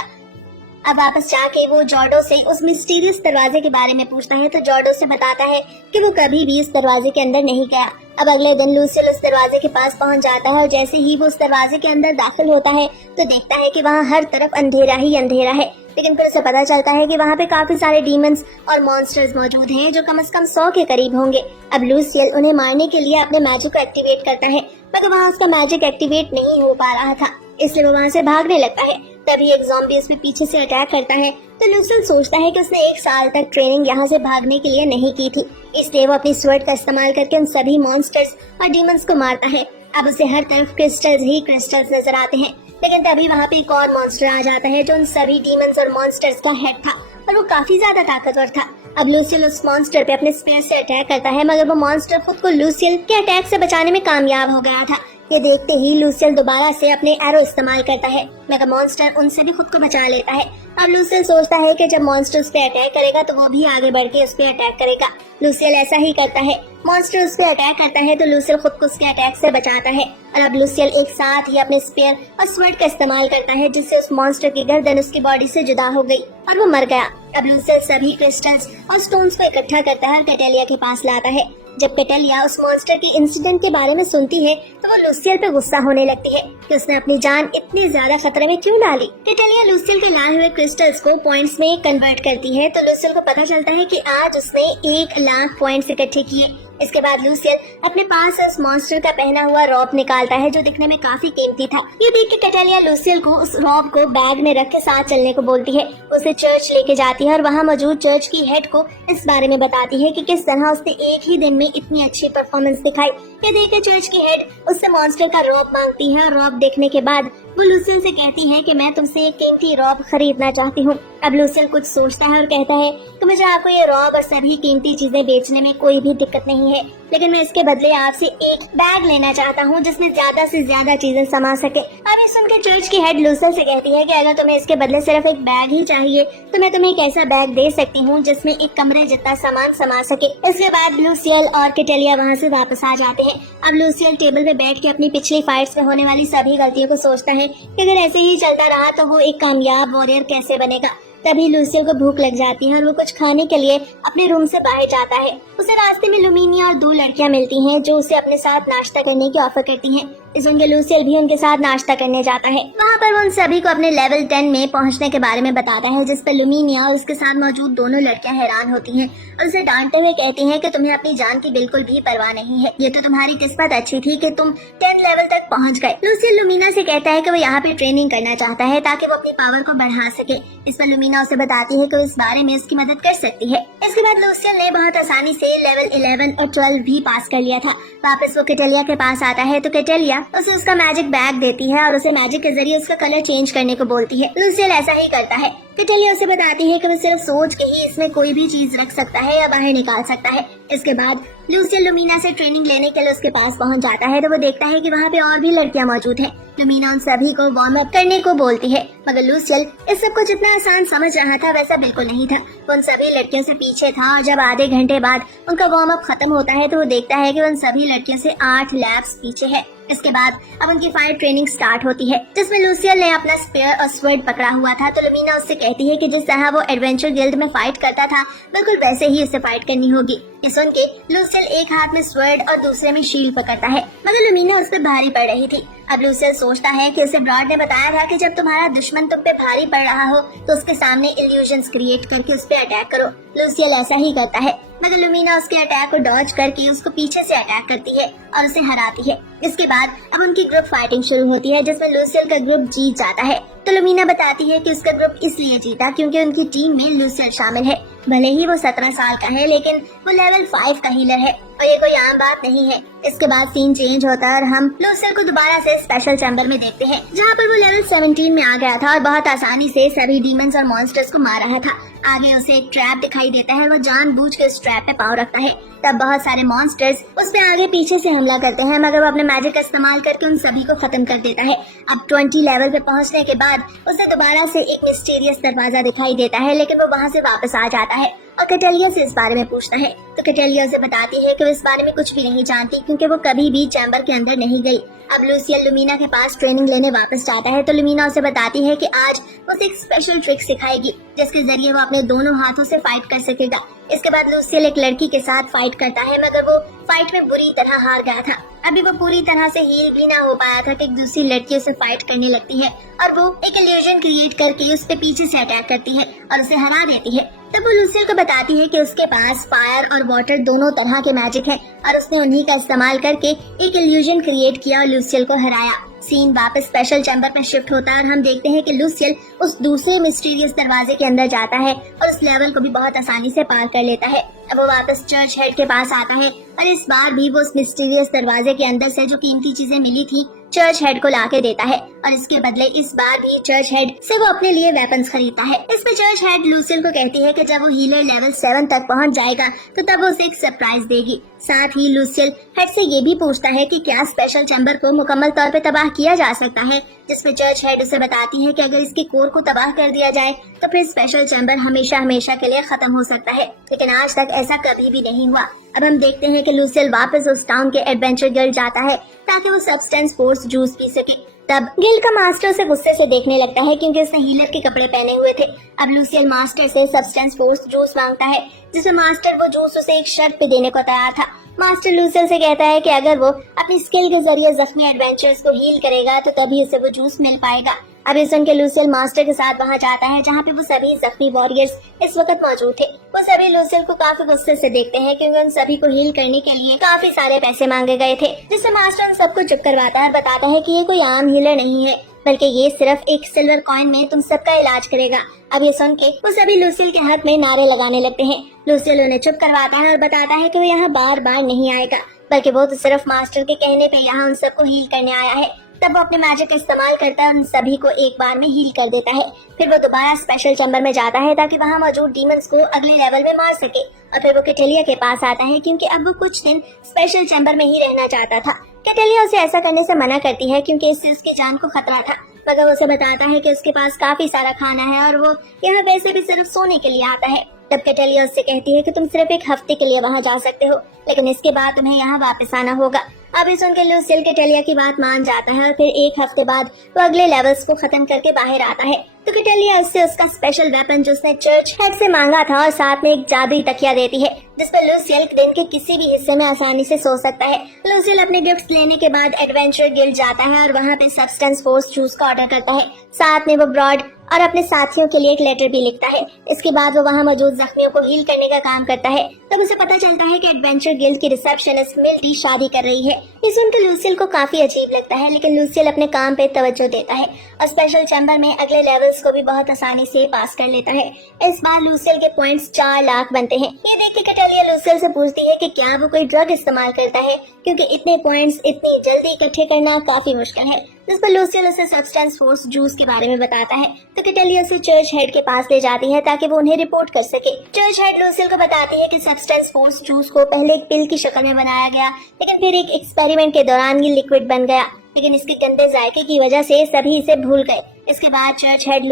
अब वापस जाके वो जॉर्डो से उस मिस्टीरियस दरवाजे के बारे में पूछता है तो जॉर्डो से बताता है कि वो कभी भी इस दरवाजे के अंदर नहीं गया। अब अगले दिन लूसियल उस दरवाजे के पास पहुंच जाता है और जैसे ही वो उस दरवाजे के अंदर दाखिल होता है तो देखता है कि वहाँ हर तरफ अंधेरा ही अंधेरा है, लेकिन फिर उसे पता चलता है कि वहाँ पे काफी सारे डीमंस और मॉन्स्टर्स मौजूद हैं जो कम से कम 100 के करीब होंगे। अब लूसियल उन्हें मारने के लिए अपने मैजिक को एक्टिवेट करता है मगर वहाँ उसका मैजिक एक्टिवेट नहीं हो पा रहा था, इसलिए वो वहाँ से भागने लगता है। तभी एक ज़ॉम्बी उसमें पीछे से अटैक करता है तो लूसियल सोचता है कि उसने 1 साल तक ट्रेनिंग यहाँ से भागने के लिए नहीं की थी, इसलिए वो अपनी स्वर्ड का इस्तेमाल करके उन सभी मॉन्स्टर्स और डीमंस को मारता है। अब उसे हर तरफ क्रिस्टल्स ही क्रिस्टल्स नजर आते हैं, लेकिन तभी वहाँ पे एक और मॉन्स्टर आ जाता है जो उन सभी डीमंस और मॉन्स्टर्स का हेड था और वो काफी ज्यादा ताकतवर था। अब लूसियल उस मॉन्स्टर पे अपने स्पेयर से अटैक करता है मगर वो मॉन्स्टर खुद को लूसियल के अटैक से बचाने में कामयाब हो गया था। ये देखते ही लूसियल दोबारा से अपने एरो इस्तेमाल करता है मगर मॉन्स्टर उनसे भी खुद को बचा लेता है। अब लूसियल सोचता है कि जब मॉन्स्टर उस पे अटैक करेगा तो वो भी आगे बढ़ के उस पे अटैक करेगा। लूसियल ऐसा ही करता है, मॉन्स्टर उस पे अटैक करता है तो लूसियल खुद को उसके अटैक से बचाता है और अब लूसियल एक साथ ही अपने स्पेयर और स्वर्ड का इस्तेमाल करता है जिससे उस मॉन्स्टर की गर्दन उसकी बॉडी से जुदा हो गई और वो मर गया। अब लूसियल सभी क्रिस्टल्स और स्टोन्स को इकट्ठा करता है और किटेलिया के पास लाता है। जब किटेलिया उस मॉन्स्टर के इंसिडेंट के बारे में सुनती है तो वो लूसियल पे गुस्सा होने लगती है कि उसने अपनी जान इतनी ज्यादा खतरे में क्यों डाली। किटेलिया लूसियल के लाए हुए क्रिस्टल्स को पॉइंट्स में कन्वर्ट करती है तो लूसियल को पता चलता है कि आज उसने 1 लाख पॉइंट्स इकट्ठे किए। इसके बाद लूसियल अपने पास उस मॉन्स्टर का पहना हुआ रॉब निकालता है जो दिखने में काफी कीमती था। ये देख के कैटेलिया लूसियल को उस रॉब को बैग में रख के साथ चलने को बोलती है। उसे चर्च लेके जाती है और वहाँ मौजूद चर्च की हेड को इस बारे में बताती है कि किस तरह उसने एक ही दिन में इतनी अच्छी परफॉर्मेंस दिखाई। ये देख के चर्च की हेड उससे मॉन्स्टर का रॉब मांगती है और रॉब देखने के बाद वो लूसियल से कहती है कि मैं तुमसे एक कीमती रॉब खरीदना चाहती हूँ। अब लूसियल कुछ सोचता है और कहता है कि मुझे आपको ये रॉब और सभी कीमती चीजें बेचने में कोई भी दिक्कत नहीं है, लेकिन मैं इसके बदले आपसे एक बैग लेना चाहता हूँ जिसमें ज्यादा से ज्यादा चीजें समा सके। अब ये सुनकर चर्च की हेड लूसियल से कहती है कि अगर तुम्हें इसके बदले सिर्फ एक बैग ही चाहिए तो मैं तुम्हें एक ऐसा बैग दे सकती हूँ जिसमें एक कमरे जितना सामान समा सके। इसके बाद लूसियल और कैटेलिया वहाँ से वापस आ जाते हैं। अब लूसियल टेबल पे बैठ के अपनी पिछली फाइट्स में होने वाली सभी गलतियों को सोचता है कि अगर ऐसे ही चलता रहा तो वो एक कामयाब वॉरियर कैसे बनेगा। तभी लूसियल को भूख लग जाती है और वो कुछ खाने के लिए अपने रूम से बाहर जाता है। उसे रास्ते में लुमिनिया और 2 लड़कियां मिलती हैं जो उसे अपने साथ नाश्ता करने की ऑफर करती हैं। इस उनके लूसियल भी उनके साथ नाश्ता करने जाता है। वहाँ पर वो उन सभी को अपने लेवल 10 में पहुँचने के बारे में बताता है, जिस पर लुमिनिया और उसके साथ मौजूद दोनों लड़कियां हैरान होती हैं और उसे डांटते हुए कहती हैं कि तुम्हें अपनी जान की बिल्कुल भी परवाह नहीं है। ये तो तुम्हारी किस्मत अच्छी थी कि तुम 10 लेवल तक पहुँच गए। लूसियल लुमिना से कहता है कि वो यहाँ पे ट्रेनिंग करना चाहता है ताकि वो अपनी पावर को बढ़ा सके। इस पर लुमिना उसे बताती है कि वो इस बारे में उसकी मदद कर सकती है। इसके बाद लूसियल ने बहुत आसानी से लेवल 11 और 12 भी पास कर लिया था। वापस वो कैटेलिया के पास आता है तो कैटेलिया उसे उसका मैजिक बैग देती है और उसे मैजिक के जरिए उसका कलर चेंज करने को बोलती है। लूसियल ऐसा ही करता है। कैटेलिया उसे बताती है कि वो सिर्फ सोच के ही इसमें कोई भी चीज रख सकता है या बाहर निकाल सकता है। इसके बाद लूसियल लुमिना से ट्रेनिंग लेने के लिए उसके पास पहुंच जाता है तो वो देखता है कि वहाँ पे और भी लड़कियां मौजूद हैं। लुमिना उन सभी को वार्म अप करने को बोलती है, मगर लूसियल इस सब को जितना आसान समझ रहा था वैसा बिल्कुल नहीं था। वो उन सभी लड़कियों से पीछे था और जब आधे घंटे बाद उनका वार्म अप खत्म होता है तो वो देखता है कि उन सभी लड़कियों से 8 लैप्स पीछे है। इसके बाद अब उनकी फाइट ट्रेनिंग स्टार्ट होती है जिसमें लूसियल ने अपना स्पेयर और स्वर्ड पकड़ा हुआ था। तो लुमिना उससे कहती है कि जिस तरह वो एडवेंचर गिल्ड में फाइट करता था बिल्कुल वैसे ही उसे फाइट करनी होगी। ये सुन के लूसियल एक हाथ में स्वर्ड और दूसरे में शील्ड पकड़ता है, मगर लुमिना उस पर भारी पड़ रही थी। अब लूसियल सोचता है कि उसे ब्रॉड ने बताया था कि जब तुम्हारा दुश्मन तुम पे भारी पड़ रहा हो तो उसके सामने इल्यूजन्स क्रिएट करके उस पर अटैक करो। लूसियल ऐसा ही करता है, मगर लुमिना उसके अटैक को डॉज करके उसको पीछे से अटैक करती है और उसे हराती है। इसके बाद अब उनकी ग्रुप फाइटिंग शुरू होती है जिसमें लूसियल का ग्रुप जीत जाता है। तो लुमिना बताती है कि उसका ग्रुप इसलिए जीता क्योंकि उनकी टीम में लूसियल शामिल है। भले ही वो 17 साल का है लेकिन वो लेवल 5 का हीलर है और ये कोई आम बात नहीं है। इसके बाद सीन चेंज होता है और हम लूसियल को दोबारा से स्पेशल चैम्बर में देखते हैं जहाँ पर वो लेवल 17 में आ गया था और बहुत आसानी से सभी डीमंस और मॉन्स्टर्स को मार रहा था। आगे उसे एक ट्रैप दिखाई देता है और वो जानबूझ के उस ट्रैप पे पाँव रखता है। तब बहुत सारे मॉन्स्टर्स उस पे आगे पीछे से हमला करते हैं, मगर वो अपने मैजिक का इस्तेमाल करके उन सभी को खत्म कर देता है। अब 20 लेवल पे पहुंचने के बाद उसे दोबारा से एक मिस्टीरियस दरवाजा दिखाई देता है, लेकिन वो वहाँ से वापस आ जाता है और कैटेलिया से इस बारे में पूछता है। तो कैटेलिया उसे बताती है कि वो इस बारे में कुछ भी नहीं जानती क्योंकि वो कभी भी चैम्बर के अंदर नहीं गई। अब लूसियल लुमिना के पास ट्रेनिंग लेने वापस जाता है तो लुमिना उसे बताती है कि आज उसे एक स्पेशल ट्रिक सिखाएगी जिसके जरिए वो अपने दोनों हाथों से फाइट कर सकेगा। इसके बाद लूसियल एक लड़की के साथ फाइट करता है, मगर वो फाइट में बुरी तरह हार गया था। अभी वो पूरी तरह से हील भी ना हो पाया था कि एक दूसरी लड़की उसे फाइट करने लगती है और वो एक इल्यूजन क्रिएट करके उस पे पीछे से अटैक करती है और उसे हरा देती है। तब वो लूसियल को बताती है कि उसके पास फायर और वाटर दोनों तरह के मैजिक हैं और उसने उन्हीं का इस्तेमाल करके एक इल्यूजन क्रिएट किया और लूसियल को हराया। सीन वापस स्पेशल चैम्बर में शिफ्ट होता है और हम देखते हैं कि लूसियल उस दूसरे मिस्टीरियस दरवाजे के अंदर जाता है और उस लेवल को भी बहुत आसानी से पार कर लेता है। अब वो वापस चर्च हेड के पास आता है और इस बार भी वो उस मिस्टीरियस दरवाजे के अंदर से जो कीमती चीजें मिली थी चर्च हेड को लाके देता है और इसके बदले इस बार भी चर्च हेड से वो अपने लिए वेपन्स खरीदता है। इसमें चर्च हेड लूसियल को कहती है कि जब वो हीलर लेवल 7 तक पहुंच जाएगा तो तब वो उसे एक सरप्राइज देगी। साथ ही लूसियल हेड से ये भी पूछता है कि क्या स्पेशल चैम्बर को मुकम्मल तौर पे तबाह किया जा सकता है, जिसमें चर्च हेड उसे बताती है कि अगर इसके कोर को तबाह कर दिया जाए तो फिर स्पेशल चैम्बर हमेशा हमेशा के लिए खत्म हो सकता है, लेकिन आज तक ऐसा कभी भी नहीं हुआ। अब हम देखते हैं कि लूसियल वापस उस टाउन के एडवेंचर गिल्ड जाता है ताकि वो सब्सटेंस फोर्स जूस पी सके। तब गिल्ड का मास्टर उसे गुस्से से देखने लगता है क्योंकि उसने हीलर के कपड़े पहने हुए थे। अब लूसियल मास्टर से सब्सटेंस फोर्स जूस मांगता है जिसमें मास्टर वो जूस उसे एक शर्त पे देने को तैयार था। मास्टर लूसियल से कहता है कि अगर वो अपनी स्किल के जरिए जख्मी एडवेंचर्स को हील करेगा तो तभी उसे वो जूस मिल पाएगा। अब ये सुन के लूसियल मास्टर के साथ वहाँ जाता है जहाँ पे वो सभी जख्मी वॉरियर्स इस वक्त मौजूद थे। वो सभी लूसियल को काफी गुस्से से देखते हैं क्योंकि उन सभी को हील करने के लिए काफी सारे पैसे मांगे गए थे, जिससे मास्टर उन सबको चुप करवाता है और बताता है कि ये कोई आम हीलर नहीं है, बल्कि ये सिर्फ एक सिल्वर कॉइन में तुम सबका इलाज करेगा। अब ये सुन के वो सभी लूसियल के हक में नारे लगाने लगते हैं। लूसियल उन्हें चुप करवाता है और बताता है कि वो यहाँ बार बार नहीं आएगा, बल्कि वो तो सिर्फ मास्टर के कहने पे यहाँ उन सबको हील करने आया है। तब वो अपने मैजिक का इस्तेमाल करता है और उन सभी को एक बार में हील कर देता है। फिर वो दोबारा स्पेशल चैम्बर में जाता है ताकि वहाँ मौजूद डीमंस को अगले लेवल में मार सके, और फिर वो कैटेलिया के पास आता है क्योंकि अब वो कुछ दिन स्पेशल चैम्बर में ही रहना चाहता था। कैटेलिया उसे ऐसा करने से मना करती है क्योंकि इससे उसकी जान को खतरा था, मगर वो उसे बताता है कि उसके पास काफी सारा खाना है और वो यहाँ वैसे भी सिर्फ सोने के लिए आता है। तब कैटेलिया उससे कहती है कि तुम सिर्फ एक हफ्ते के लिए वहाँ जा सकते हो, लेकिन इसके बाद तुम्हें यहाँ वापस आना होगा। अब इस सुन के लूसियल कैटेलिया की बात मान जाता है और फिर एक हफ्ते बाद वो अगले लेवल्स को खत्म करके बाहर आता है। तो कैटेलिया उससे उसका स्पेशल वेपन जो उसने चर्च हेड से मांगा था और साथ में एक जादुई तकिया देती है, जिस पर लूसियल दिन के किसी भी हिस्से में आसानी से सो सकता है। लूसियल अपने गिफ्ट्स लेने के बाद एडवेंचर गिल्ड जाता है और वहाँ पे सब्सटेंस फोर्स जूस का ऑर्डर करता है। साथ में वो ब्रॉड और अपने साथियों के लिए एक लेटर भी लिखता है। इसके बाद वो वहाँ मौजूद जख्मियों को हील करने का काम करता है। तब उसे पता चलता है कि एडवेंचर गिल्ड की रिसेप्शनिस्ट मिल्टी शादी कर रही है। ये सुनकर लूसियल को काफी अजीब लगता है, लेकिन लूसियल अपने काम पे तवज्जो देता है और स्पेशल चैम्बर में अगले लेवल्स को भी बहुत आसानी से पास कर लेता है। इस बार लूसियल के पॉइंट्स 4 लाख बनते हैं। ये देख के कैटेलिया लूसियल से पूछती है कि क्या वो कोई ड्रग इस्तेमाल करता है, क्योंकि इतने पॉइंट्स इतनी जल्दी इकट्ठे करना काफी मुश्किल है। जिस पर लूसियल उसे सब्सटेंस फोर्स जूस के बारे में बताता है। तो कैटेलिया उसे चर्च हेड के पास ले जाती है ताकि वो उन्हें रिपोर्ट कर सके। चर्च हेड लूसियल को बताती है कि सब्सटेंस फोर्स जूस को पहले एक पिल की शक्ल में बनाया गया, लेकिन फिर एक एक्सपेरिमेंट के दौरान ये लिक्विड बन गया, लेकिन इसके गंदे जायके की वजह से सभी इसे भूल गए। इसके बाद चर्च हेड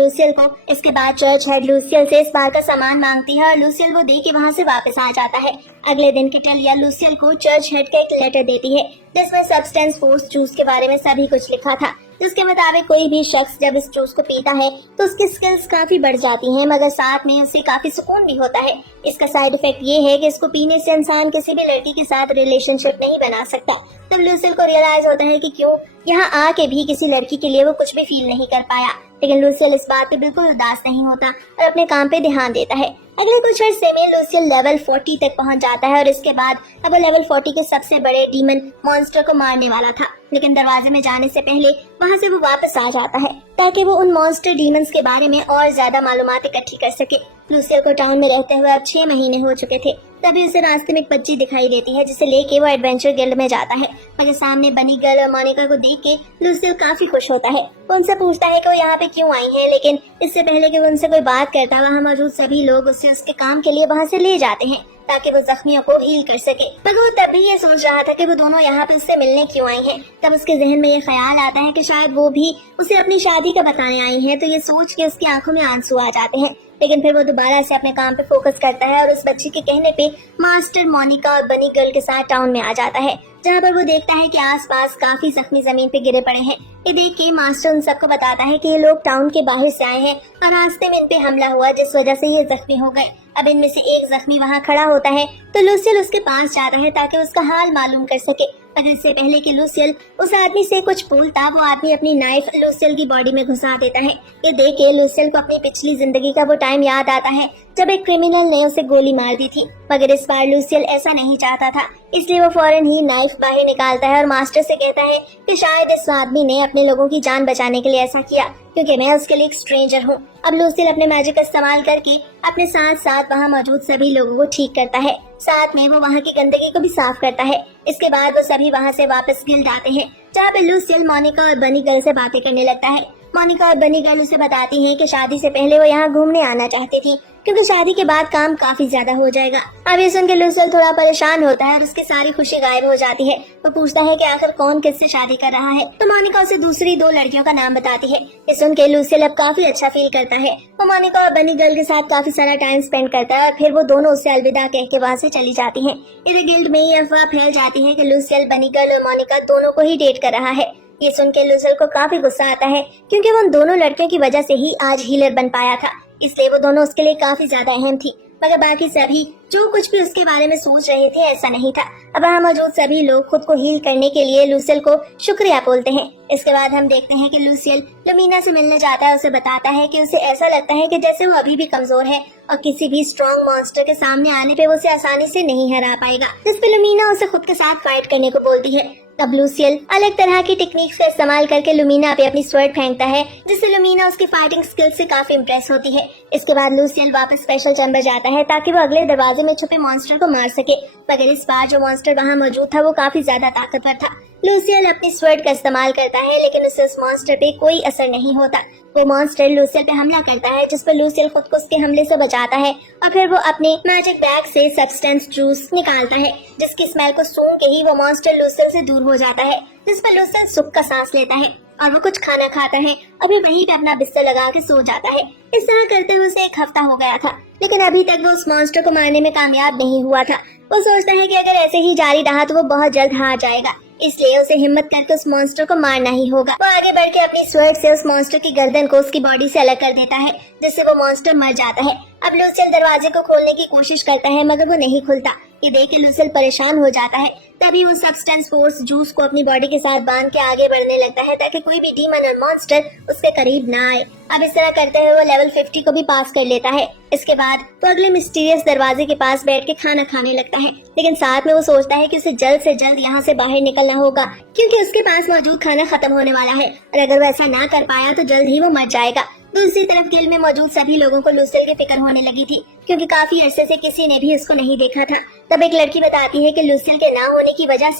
लूसियल से इस बार का सामान मांगती है और लूसियल वो दे के वहाँ से वापस आ जाता है। अगले दिन कैटेलिया लूसियल को चर्च हेड का एक लेटर देती है जिसमें सब्सटेंस फोर्स जूस के बारे में सभी कुछ लिखा था, जिसके मुताबिक कोई भी शख्स जब इस जूस को पीता है तो उसकी स्किल्स काफी बढ़ जाती हैं, मगर साथ में उसे काफी सुकून भी होता है। इसका साइड इफेक्ट ये है कि इसको पीने से इंसान किसी भी लड़की के साथ रिलेशनशिप नहीं बना सकता। तब लूसियल को रियलाइज होता है कि क्यों यहाँ आके भी किसी लड़की के लिए वो कुछ भी फील नहीं कर पाया, लेकिन लूसियल इस बात पे बिल्कुल उदास नहीं होता और अपने काम पे ध्यान देता है। अगले कुछ अर्से में लूसियल लेवल 40 तक पहुंच जाता है और इसके बाद अब वो लेवल 40 के सबसे बड़े डीमन मॉन्स्टर को मारने वाला था, लेकिन दरवाजे में जाने से पहले वहां से वो वापस आ जाता है ताकि वो उन मॉन्स्टर डीमंस के बारे में और ज्यादा मालूमात इकट्ठी कर सके। लूसियल को टाउन में रहते हुए अब 6 महीने हो चुके थे। तभी उसे रास्ते में एक बच्ची दिखाई देती है जिसे लेके वो एडवेंचर गिल्ड में जाता है, मगर सामने बनी गर्ल और मोनिका को देख के लूसियल काफी खुश होता है। वो उनसे पूछता है कि वो यहाँ पे क्यों आई है, लेकिन इससे पहले कि वो उनसे कोई बात करता, वहाँ मौजूद सभी लोग उसे उसके काम के लिए वहाँ से ले जाते हैं ताकि वो जख्मियों को हील कर सके। मगर वो तभी ये सोच रहा था कि वो दोनों यहाँ पे उससे मिलने क्यों आई हैं। तब उसके जहन में ये ख्याल आता है कि शायद वो भी उसे अपनी शादी का बताने आई हैं, तो ये सोच के उसकी आंखों में आंसू आ जाते हैं। लेकिन फिर वो दोबारा से अपने काम पे फोकस करता है और उस बच्ची के कहने पे मास्टर मोनिका और बनी गर्ल के साथ टाउन में आ जाता है, जहाँ पर वो देखता है कि आसपास काफी जख्मी जमीन पे गिरे पड़े हैं। ये देख के मास्टर उन सबको बताता है कि ये लोग टाउन के बाहर से आए हैं और रास्ते में इन पे हमला हुआ, जिस वजह से ये जख्मी हो गए। अब इनमें से एक जख्मी वहाँ खड़ा होता है तो लूसियल उसके पास जाता है ताकि उसका हाल मालूम कर सके। पर इससे पहले कि लूसियल उस आदमी से कुछ बोलता, वो आदमी अपनी नाइफ लूसियल की बॉडी में घुसा देता है। ये देख के लूसियल को अपनी पिछली जिंदगी का वो टाइम याद आता है जब एक क्रिमिनल ने उसे गोली मार दी थी, मगर इस बार लूसियल ऐसा नहीं चाहता था, इसलिए वो फौरन ही नाइफ बाहर निकालता है और मास्टर से कहता है कि शायद इस आदमी ने अपने लोगों की जान बचाने के लिए ऐसा किया, क्योंकि मैं उसके लिए एक स्ट्रेंजर हूँ। अब लूसियल अपने मैजिक का इस्तेमाल करके अपने साथ साथ वहाँ मौजूद सभी लोगों को ठीक करता है, साथ में वो वहाँ की गंदगी को भी साफ करता है। इसके बाद वो सभी वहाँ से वापस गिल्ड आते हैं, जहाँ पे लूसियल मोनिका और बनी गर्ल से बातें करने लगता है। मोनिका और बनी गर्ल उसे बताती हैं कि शादी से पहले वो यहाँ घूमने आना चाहती थी, क्योंकि शादी के बाद काम काफी ज्यादा हो जाएगा। अब ये सुन के लूसियल थोड़ा परेशान होता है और उसकी सारी खुशी गायब हो जाती है। वो पूछता है कि आखिर कौन किससे शादी कर रहा है, तो मोनिका उसे दूसरी 2 लड़कियों का नाम बताती है। ये सुन के लूसियल अब काफी अच्छा फील करता है। वो मोनिका और बनी गर्ल के साथ काफी सारा टाइम स्पेंड करता है और फिर वो दोनों उससे अलविदा कह के वहाँ से चली जाती है। इधर गिल्ड में ये अफवाह फैल जाती है कि लूसियल बनी गर्ल और मोनिका दोनों को ही डेट कर रहा है। ये सुन के लूसियल को काफी गुस्सा आता है, क्योंकि वो उन दोनों लड़कियों की वजह से ही आज हीलर बन पाया था, इसलिए वो दोनों उसके लिए काफी ज्यादा अहम थी। मगर बाकी सभी जो कुछ भी उसके बारे में सोच रहे थे ऐसा नहीं था। अब वहाँ मौजूद सभी लोग खुद को हील करने के लिए लूसियल को शुक्रिया बोलते हैं। इसके बाद हम देखते हैं कि लूसियल लुमीना से मिलने जाता है। उसे बताता है कि उसे ऐसा लगता है कि जैसे वो अभी भी कमजोर है और किसी भी स्ट्रॉन्ग मॉन्स्टर के सामने आने पे वो उसे आसानी से नहीं हरा पाएगा, जिस पे लुमीना उसे खुद के साथ फाइट करने को बोलती है। तब लूसियल अलग तरह की टेक्निक्स का इस्तेमाल करके लुमीना पे अपनी स्वर्ड फेंकता है, जिससे लुमीना उसकी फाइटिंग स्किल्स से काफी इम्प्रेस होती है। इसके बाद लूसियल वापस स्पेशल चैम्बर जाता है ताकि वो अगले दरवाजे में छुपे मॉन्स्टर को मार सके, मगर इस बार जो मॉन्स्टर वहाँ मौजूद था वो काफी ज्यादा ताकतवर था। लूसियल अपनी स्वर्ड का इस्तेमाल करता है लेकिन उससे उस मॉन्स्टर पे कोई असर नहीं होता। वो मॉन्स्टर लूसियल पे हमला करता है, जिस पर लूसियल खुद को उसके हमले से बचाता है और फिर वो अपने मैजिक बैग से सब्सटेंस जूस निकालता है, जिसकी स्मेल को सूंघ के ही वो मॉन्स्टर लूसियल से दूर हो जाता है, जिस पर लूसियल सुख का सांस लेता है और वो कुछ खाना खाता है और फिर वहीं पे अपना बिस्तर लगा के सो जाता है। इस तरह करते हुए उसे 1 हफ्ता हो गया था, लेकिन अभी तक वो उस मॉन्स्टर को मारने में कामयाब नहीं हुआ था। वो सोचता है कि अगर ऐसे ही जारी रहा तो वो बहुत जल्द हार जाएगा, इसलिए उसे हिम्मत करके उस मॉन्स्टर को मारना ही होगा। वो आगे बढ़ के अपनी स्वर्ड से उस मॉन्स्टर की गर्दन को उसकी बॉडी से अलग कर देता है, जिससे वो मॉन्स्टर मर जाता है। अब लूसियल दरवाजे को खोलने की कोशिश करता है मगर वो नहीं खुलता। ये देख के लूसियल परेशान हो जाता है। तभी वो सब्सटेंस फोर्स जूस को अपनी बॉडी के साथ बांध के आगे बढ़ने लगता है ताकि कोई भी डीमन और मॉन्स्टर उसके करीब ना आए। अब इस तरह करते हुए वो लेवल 50 को भी पास कर लेता है। इसके बाद वो अगले मिस्टीरियस दरवाजे के पास बैठ के खाना खाने लगता है, लेकिन साथ में वो सोचता है कि उसे जल्द से जल्द यहाँ से बाहर निकलना होगा, क्योंकि उसके पास मौजूद खाना खत्म होने वाला है और अगर वो ऐसा ना कर पाया तो जल्द ही वो मर जाएगा। दूसरी तरफ गिल में मौजूद सभी लोगों को लूसियल की फिक्र होने लगी थी, क्योंकि काफी अरसे से किसी ने भी उसको नहीं देखा था। तब एक लड़की बताती है कि लूसियल के ना होने की वजह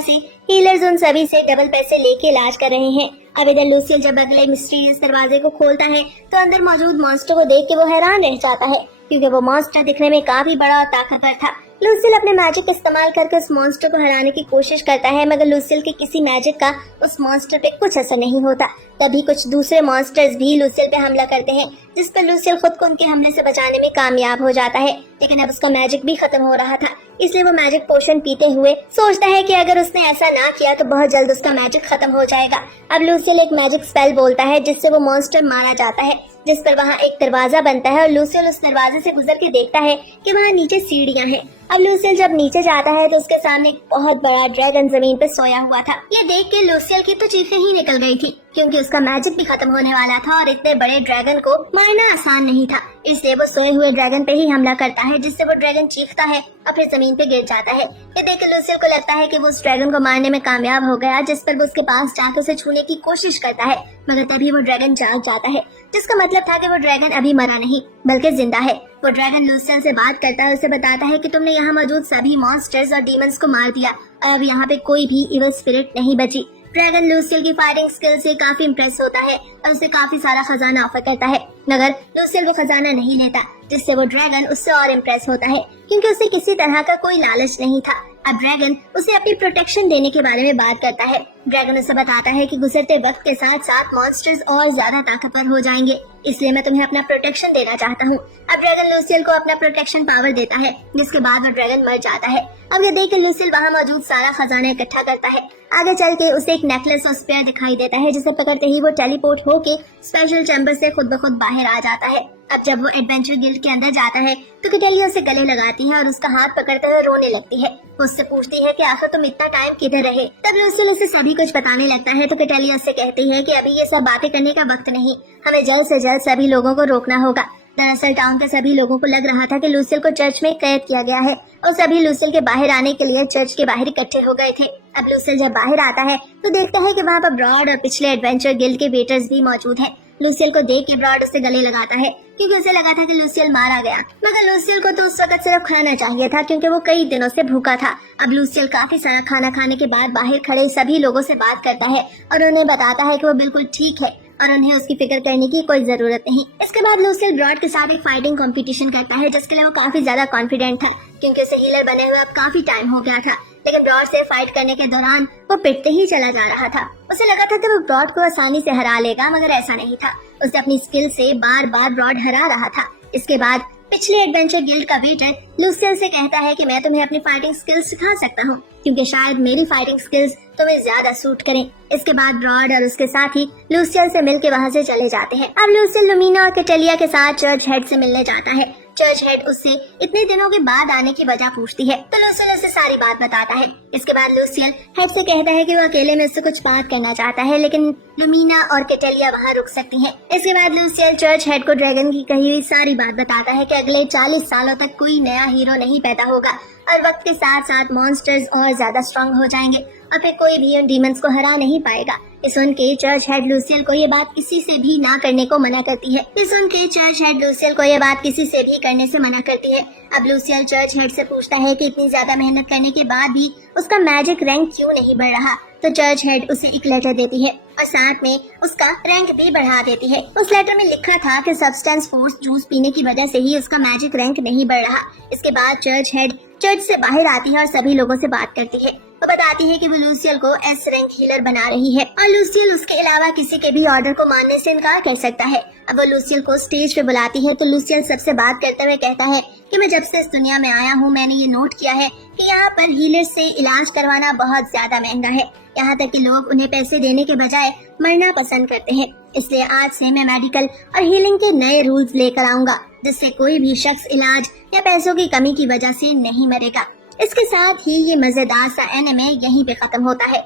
से हीलर्स उन सभी से डबल पैसे लेके इलाज कर रहे हैं। अब इधर लूसियल जब अगले मिस्टीरियस दरवाजे को खोलता है तो अंदर मौजूद मॉन्स्टर को देख के वो हैरान रह जाता है, क्योंकि वो मॉन्स्टर दिखने में काफी बड़ा और ताकतवर था। लूसियल अपने मैजिक इस्तेमाल करके उस मॉन्स्टर को हराने की कोशिश करता है, मगर लूसियल के किसी मैजिक का उस मॉन्स्टर पे कुछ असर नहीं होता। तभी कुछ दूसरे मॉन्स्टर्स भी लूसियल पे हमला करते हैं, जिस पर लूसियल खुद को उनके हमले से बचाने में कामयाब हो जाता है, लेकिन अब उसका मैजिक भी खत्म हो रहा था। इसलिए वो मैजिक पोशन पीते हुए सोचता है कि अगर उसने ऐसा ना किया तो बहुत जल्द उसका मैजिक खत्म हो जाएगा। अब लूसियल एक मैजिक स्पेल बोलता है, जिससे वो मॉन्स्टर मारा जाता है, जिस पर वहाँ एक दरवाजा बनता है और लूसियल उस दरवाजे से गुजर के देखता है कि वहाँ नीचे सीढ़ियाँ हैं। अब लूसियल जब नीचे जाता है तो उसके सामने एक बहुत बड़ा ड्रैगन जमीन पे सोया हुआ था। ये देख के लूसियल की तो चीखें ही निकल गई थी, क्योंकि उसका मैजिक भी खत्म होने वाला था और इतने बड़े ड्रैगन को मारना आसान नहीं था। इसलिए वो सोए हुए ड्रैगन पे ही हमला करता है, जिससे वो ड्रैगन चीखता है और फिर जमीन पे गिर जाता है। ये देख के लूसियल को लगता है कि वो उस ड्रैगन को मारने में कामयाब हो गया, जिस पर वो उसके पास जाकर उसे छूने की कोशिश करता है, मगर तभी वो ड्रैगन जाग जाता है, जिसका मतलब था कि वो ड्रैगन अभी मरा नहीं बल्कि जिंदा है। वो ड्रैगन लूसियल से बात करता है, उसे बताता है कि तुमने यहाँ मौजूद सभी मॉन्स्टर्स और डीमंस को मार दिया और अब यहाँ पे कोई भी इविल स्पिरिट नहीं बची। ड्रैगन लूसियल की फाइटिंग स्किल से काफी इम्प्रेस होता है और उसे काफी सारा खजाना ऑफर करता है, मगर लूसियल वो खजाना नहीं लेता, जिससे वो ड्रैगन उससे और इम्प्रेस होता है, क्योंकि उसे किसी तरह का कोई लालच नहीं था। अब ड्रैगन उसे अपनी प्रोटेक्शन देने के बारे में बात करता है। ड्रैगन उसे बताता है कि गुजरते वक्त के साथ साथ मॉन्स्टर्स और ज्यादा ताकतवर हो जाएंगे, इसलिए मैं तुम्हें अपना प्रोटेक्शन देना चाहता हूँ। अब ड्रैगन लूसियल को अपना प्रोटेक्शन पावर देता है, जिसके बाद वो ड्रैगन मर जाता है। अब ये देख कर लूसियल वहाँ मौजूद सारा खजाना इकट्ठा करता है। आगे चल के उसे एक नेकलेस और स्पेयर दिखाई देता है, जिसे पकड़ते ही वो टेलीपोर्ट होके स्पेशल चैम्बर से खुद ब खुद बाहर आ जाता है। अब जब वो एडवेंचर गिल्ड के अंदर जाता है तो कैटेलिया उसे गले लगाती है और उसका हाथ पकड़ते हुए रोने लगती है। उससे पूछती है कि आखिर तुम इतना टाइम किधर रहे। तब लूसियल उसे सभी कुछ बताने लगता है तो कैटेलिया उससे कहती है कि अभी ये सब बातें करने का वक्त नहीं, हमें जल्द से जल्द सभी लोगों को रोकना होगा। दरअसल टाउन के सभी लोगों को लग रहा था कि लूसियल को चर्च में कैद किया गया है और सभी लूसियल के बाहर आने के लिए चर्च के बाहर इकट्ठे हो गए थे। अब लूसियल जब बाहर आता है तो देखता है कि वहाँ पर ब्रॉड और पिछले एडवेंचर गिल्ड के वेटर्स भी मौजूद हैं। लूसियल को देख के ब्रॉड उससे गले लगाता है, क्योंकि उसे लगा था कि लूसियल मारा गया, मगर लूसियल को तो उस वक्त सिर्फ खाना चाहिए था, क्योंकि वो कई दिनों से भूखा था। अब लूसियल काफी सारा खाना खाने के बाद बाहर खड़े सभी लोगों से बात करता है और उन्हें बताता है कि वो बिल्कुल ठीक है और उन्हें उसकी फिक्र करने की कोई जरूरत नहीं। इसके बाद लूसियल ब्रॉड के साथ एक फाइटिंग कंपटीशन करता है, जिसके लिए वो काफी ज्यादा कॉन्फिडेंट था, क्योंकि उसे हीलर बने हुए अब काफी टाइम हो गया था। लेकिन ब्रॉड से फाइट करने के दौरान वो पिटते ही चला जा रहा था। उसे लगा था कि वो ब्रॉड को आसानी से हरा लेगा, मगर ऐसा नहीं था। उसे अपनी स्किल से बार बार ब्रॉड हरा रहा था। इसके बाद पिछले एडवेंचर गिल्ड का वेटर लूसियल से कहता है कि मैं तुम्हें अपनी फाइटिंग स्किल्स सिखा सकता हूँ, क्योंकि शायद मेरी फाइटिंग स्किल्स तुम्हें ज्यादा सूट करें। इसके बाद रॉड और उसके साथी लूसियल से मिलकर वहाँ से चले जाते हैं। अब लूसियल लुमीना और कैटेलिया के साथ चर्च हेड से मिलने जाता है। चर्च हेड उससे इतने दिनों के बाद आने की वजह पूछती है तो लूसियल उसे सारी बात बताता है। इसके बाद लूसियल हेड से कहता है कि वो अकेले में उससे कुछ बात करना चाहता है, लेकिन लुमीना और कैटेलिया वहाँ रुक सकती हैं। इसके बाद लूसियल चर्च हेड को ड्रैगन की कही हुई सारी बात बताता है कि अगले 40 सालों तक कोई नया हीरो नहीं पैदा होगा और वक्त के साथ साथ मॉन्स्टर्स और ज्यादा स्ट्रांग हो जाएंगे और फिर कोई भी उन डीमंस को हरा नहीं पाएगा। ये सुन के चर्च हेड लूसियल को ये बात किसी से भी ना करने को मना करती है। ये सुन के चर्च हेड लूसियल को ये बात किसी से भी करने से मना करती है। अब लूसियल चर्च हेड से पूछता है कि इतनी ज्यादा मेहनत करने के बाद भी उसका मैजिक रैंक क्यों नहीं बढ़ रहा, तो चर्च हेड उसे एक लेटर देती है और साथ में उसका रैंक भी बढ़ा देती है। उस लेटर में लिखा था कि सब्सटेंस फोर्स जूस पीने की वजह से ही उसका मैजिक रैंक नहीं बढ़ रहा। इसके बाद चर्च हेड चर्च से बाहर आती है और सभी लोगों से बात करती है। वो बताती है कि वो लूसियल को एस रैंक हीलर बना रही है और लूसियल उसके अलावा किसी के भी ऑर्डर को मानने से इनकार कर सकता है। अब वो लूसियल को स्टेज पे बुलाती है तो लूसियल सबसे बात करते हुए कहता है कि मैं जब से इस दुनिया में आया हूँ मैंने ये नोट किया है कि यहाँ पर हीलर से इलाज करवाना बहुत ज्यादा महंगा है। यहाँ तक कि लोग उन्हें पैसे देने के बजाय मरना पसंद करते हैं। इसलिए आज से मैं मेडिकल और हीलिंग के नए रूल्स लेकर आऊंगा, जिससे कोई भी शख्स इलाज या पैसों की कमी की वजह से नहीं मरेगा। इसके साथ ही ये मजेदार सा एनिमे यहीं पे खत्म होता है।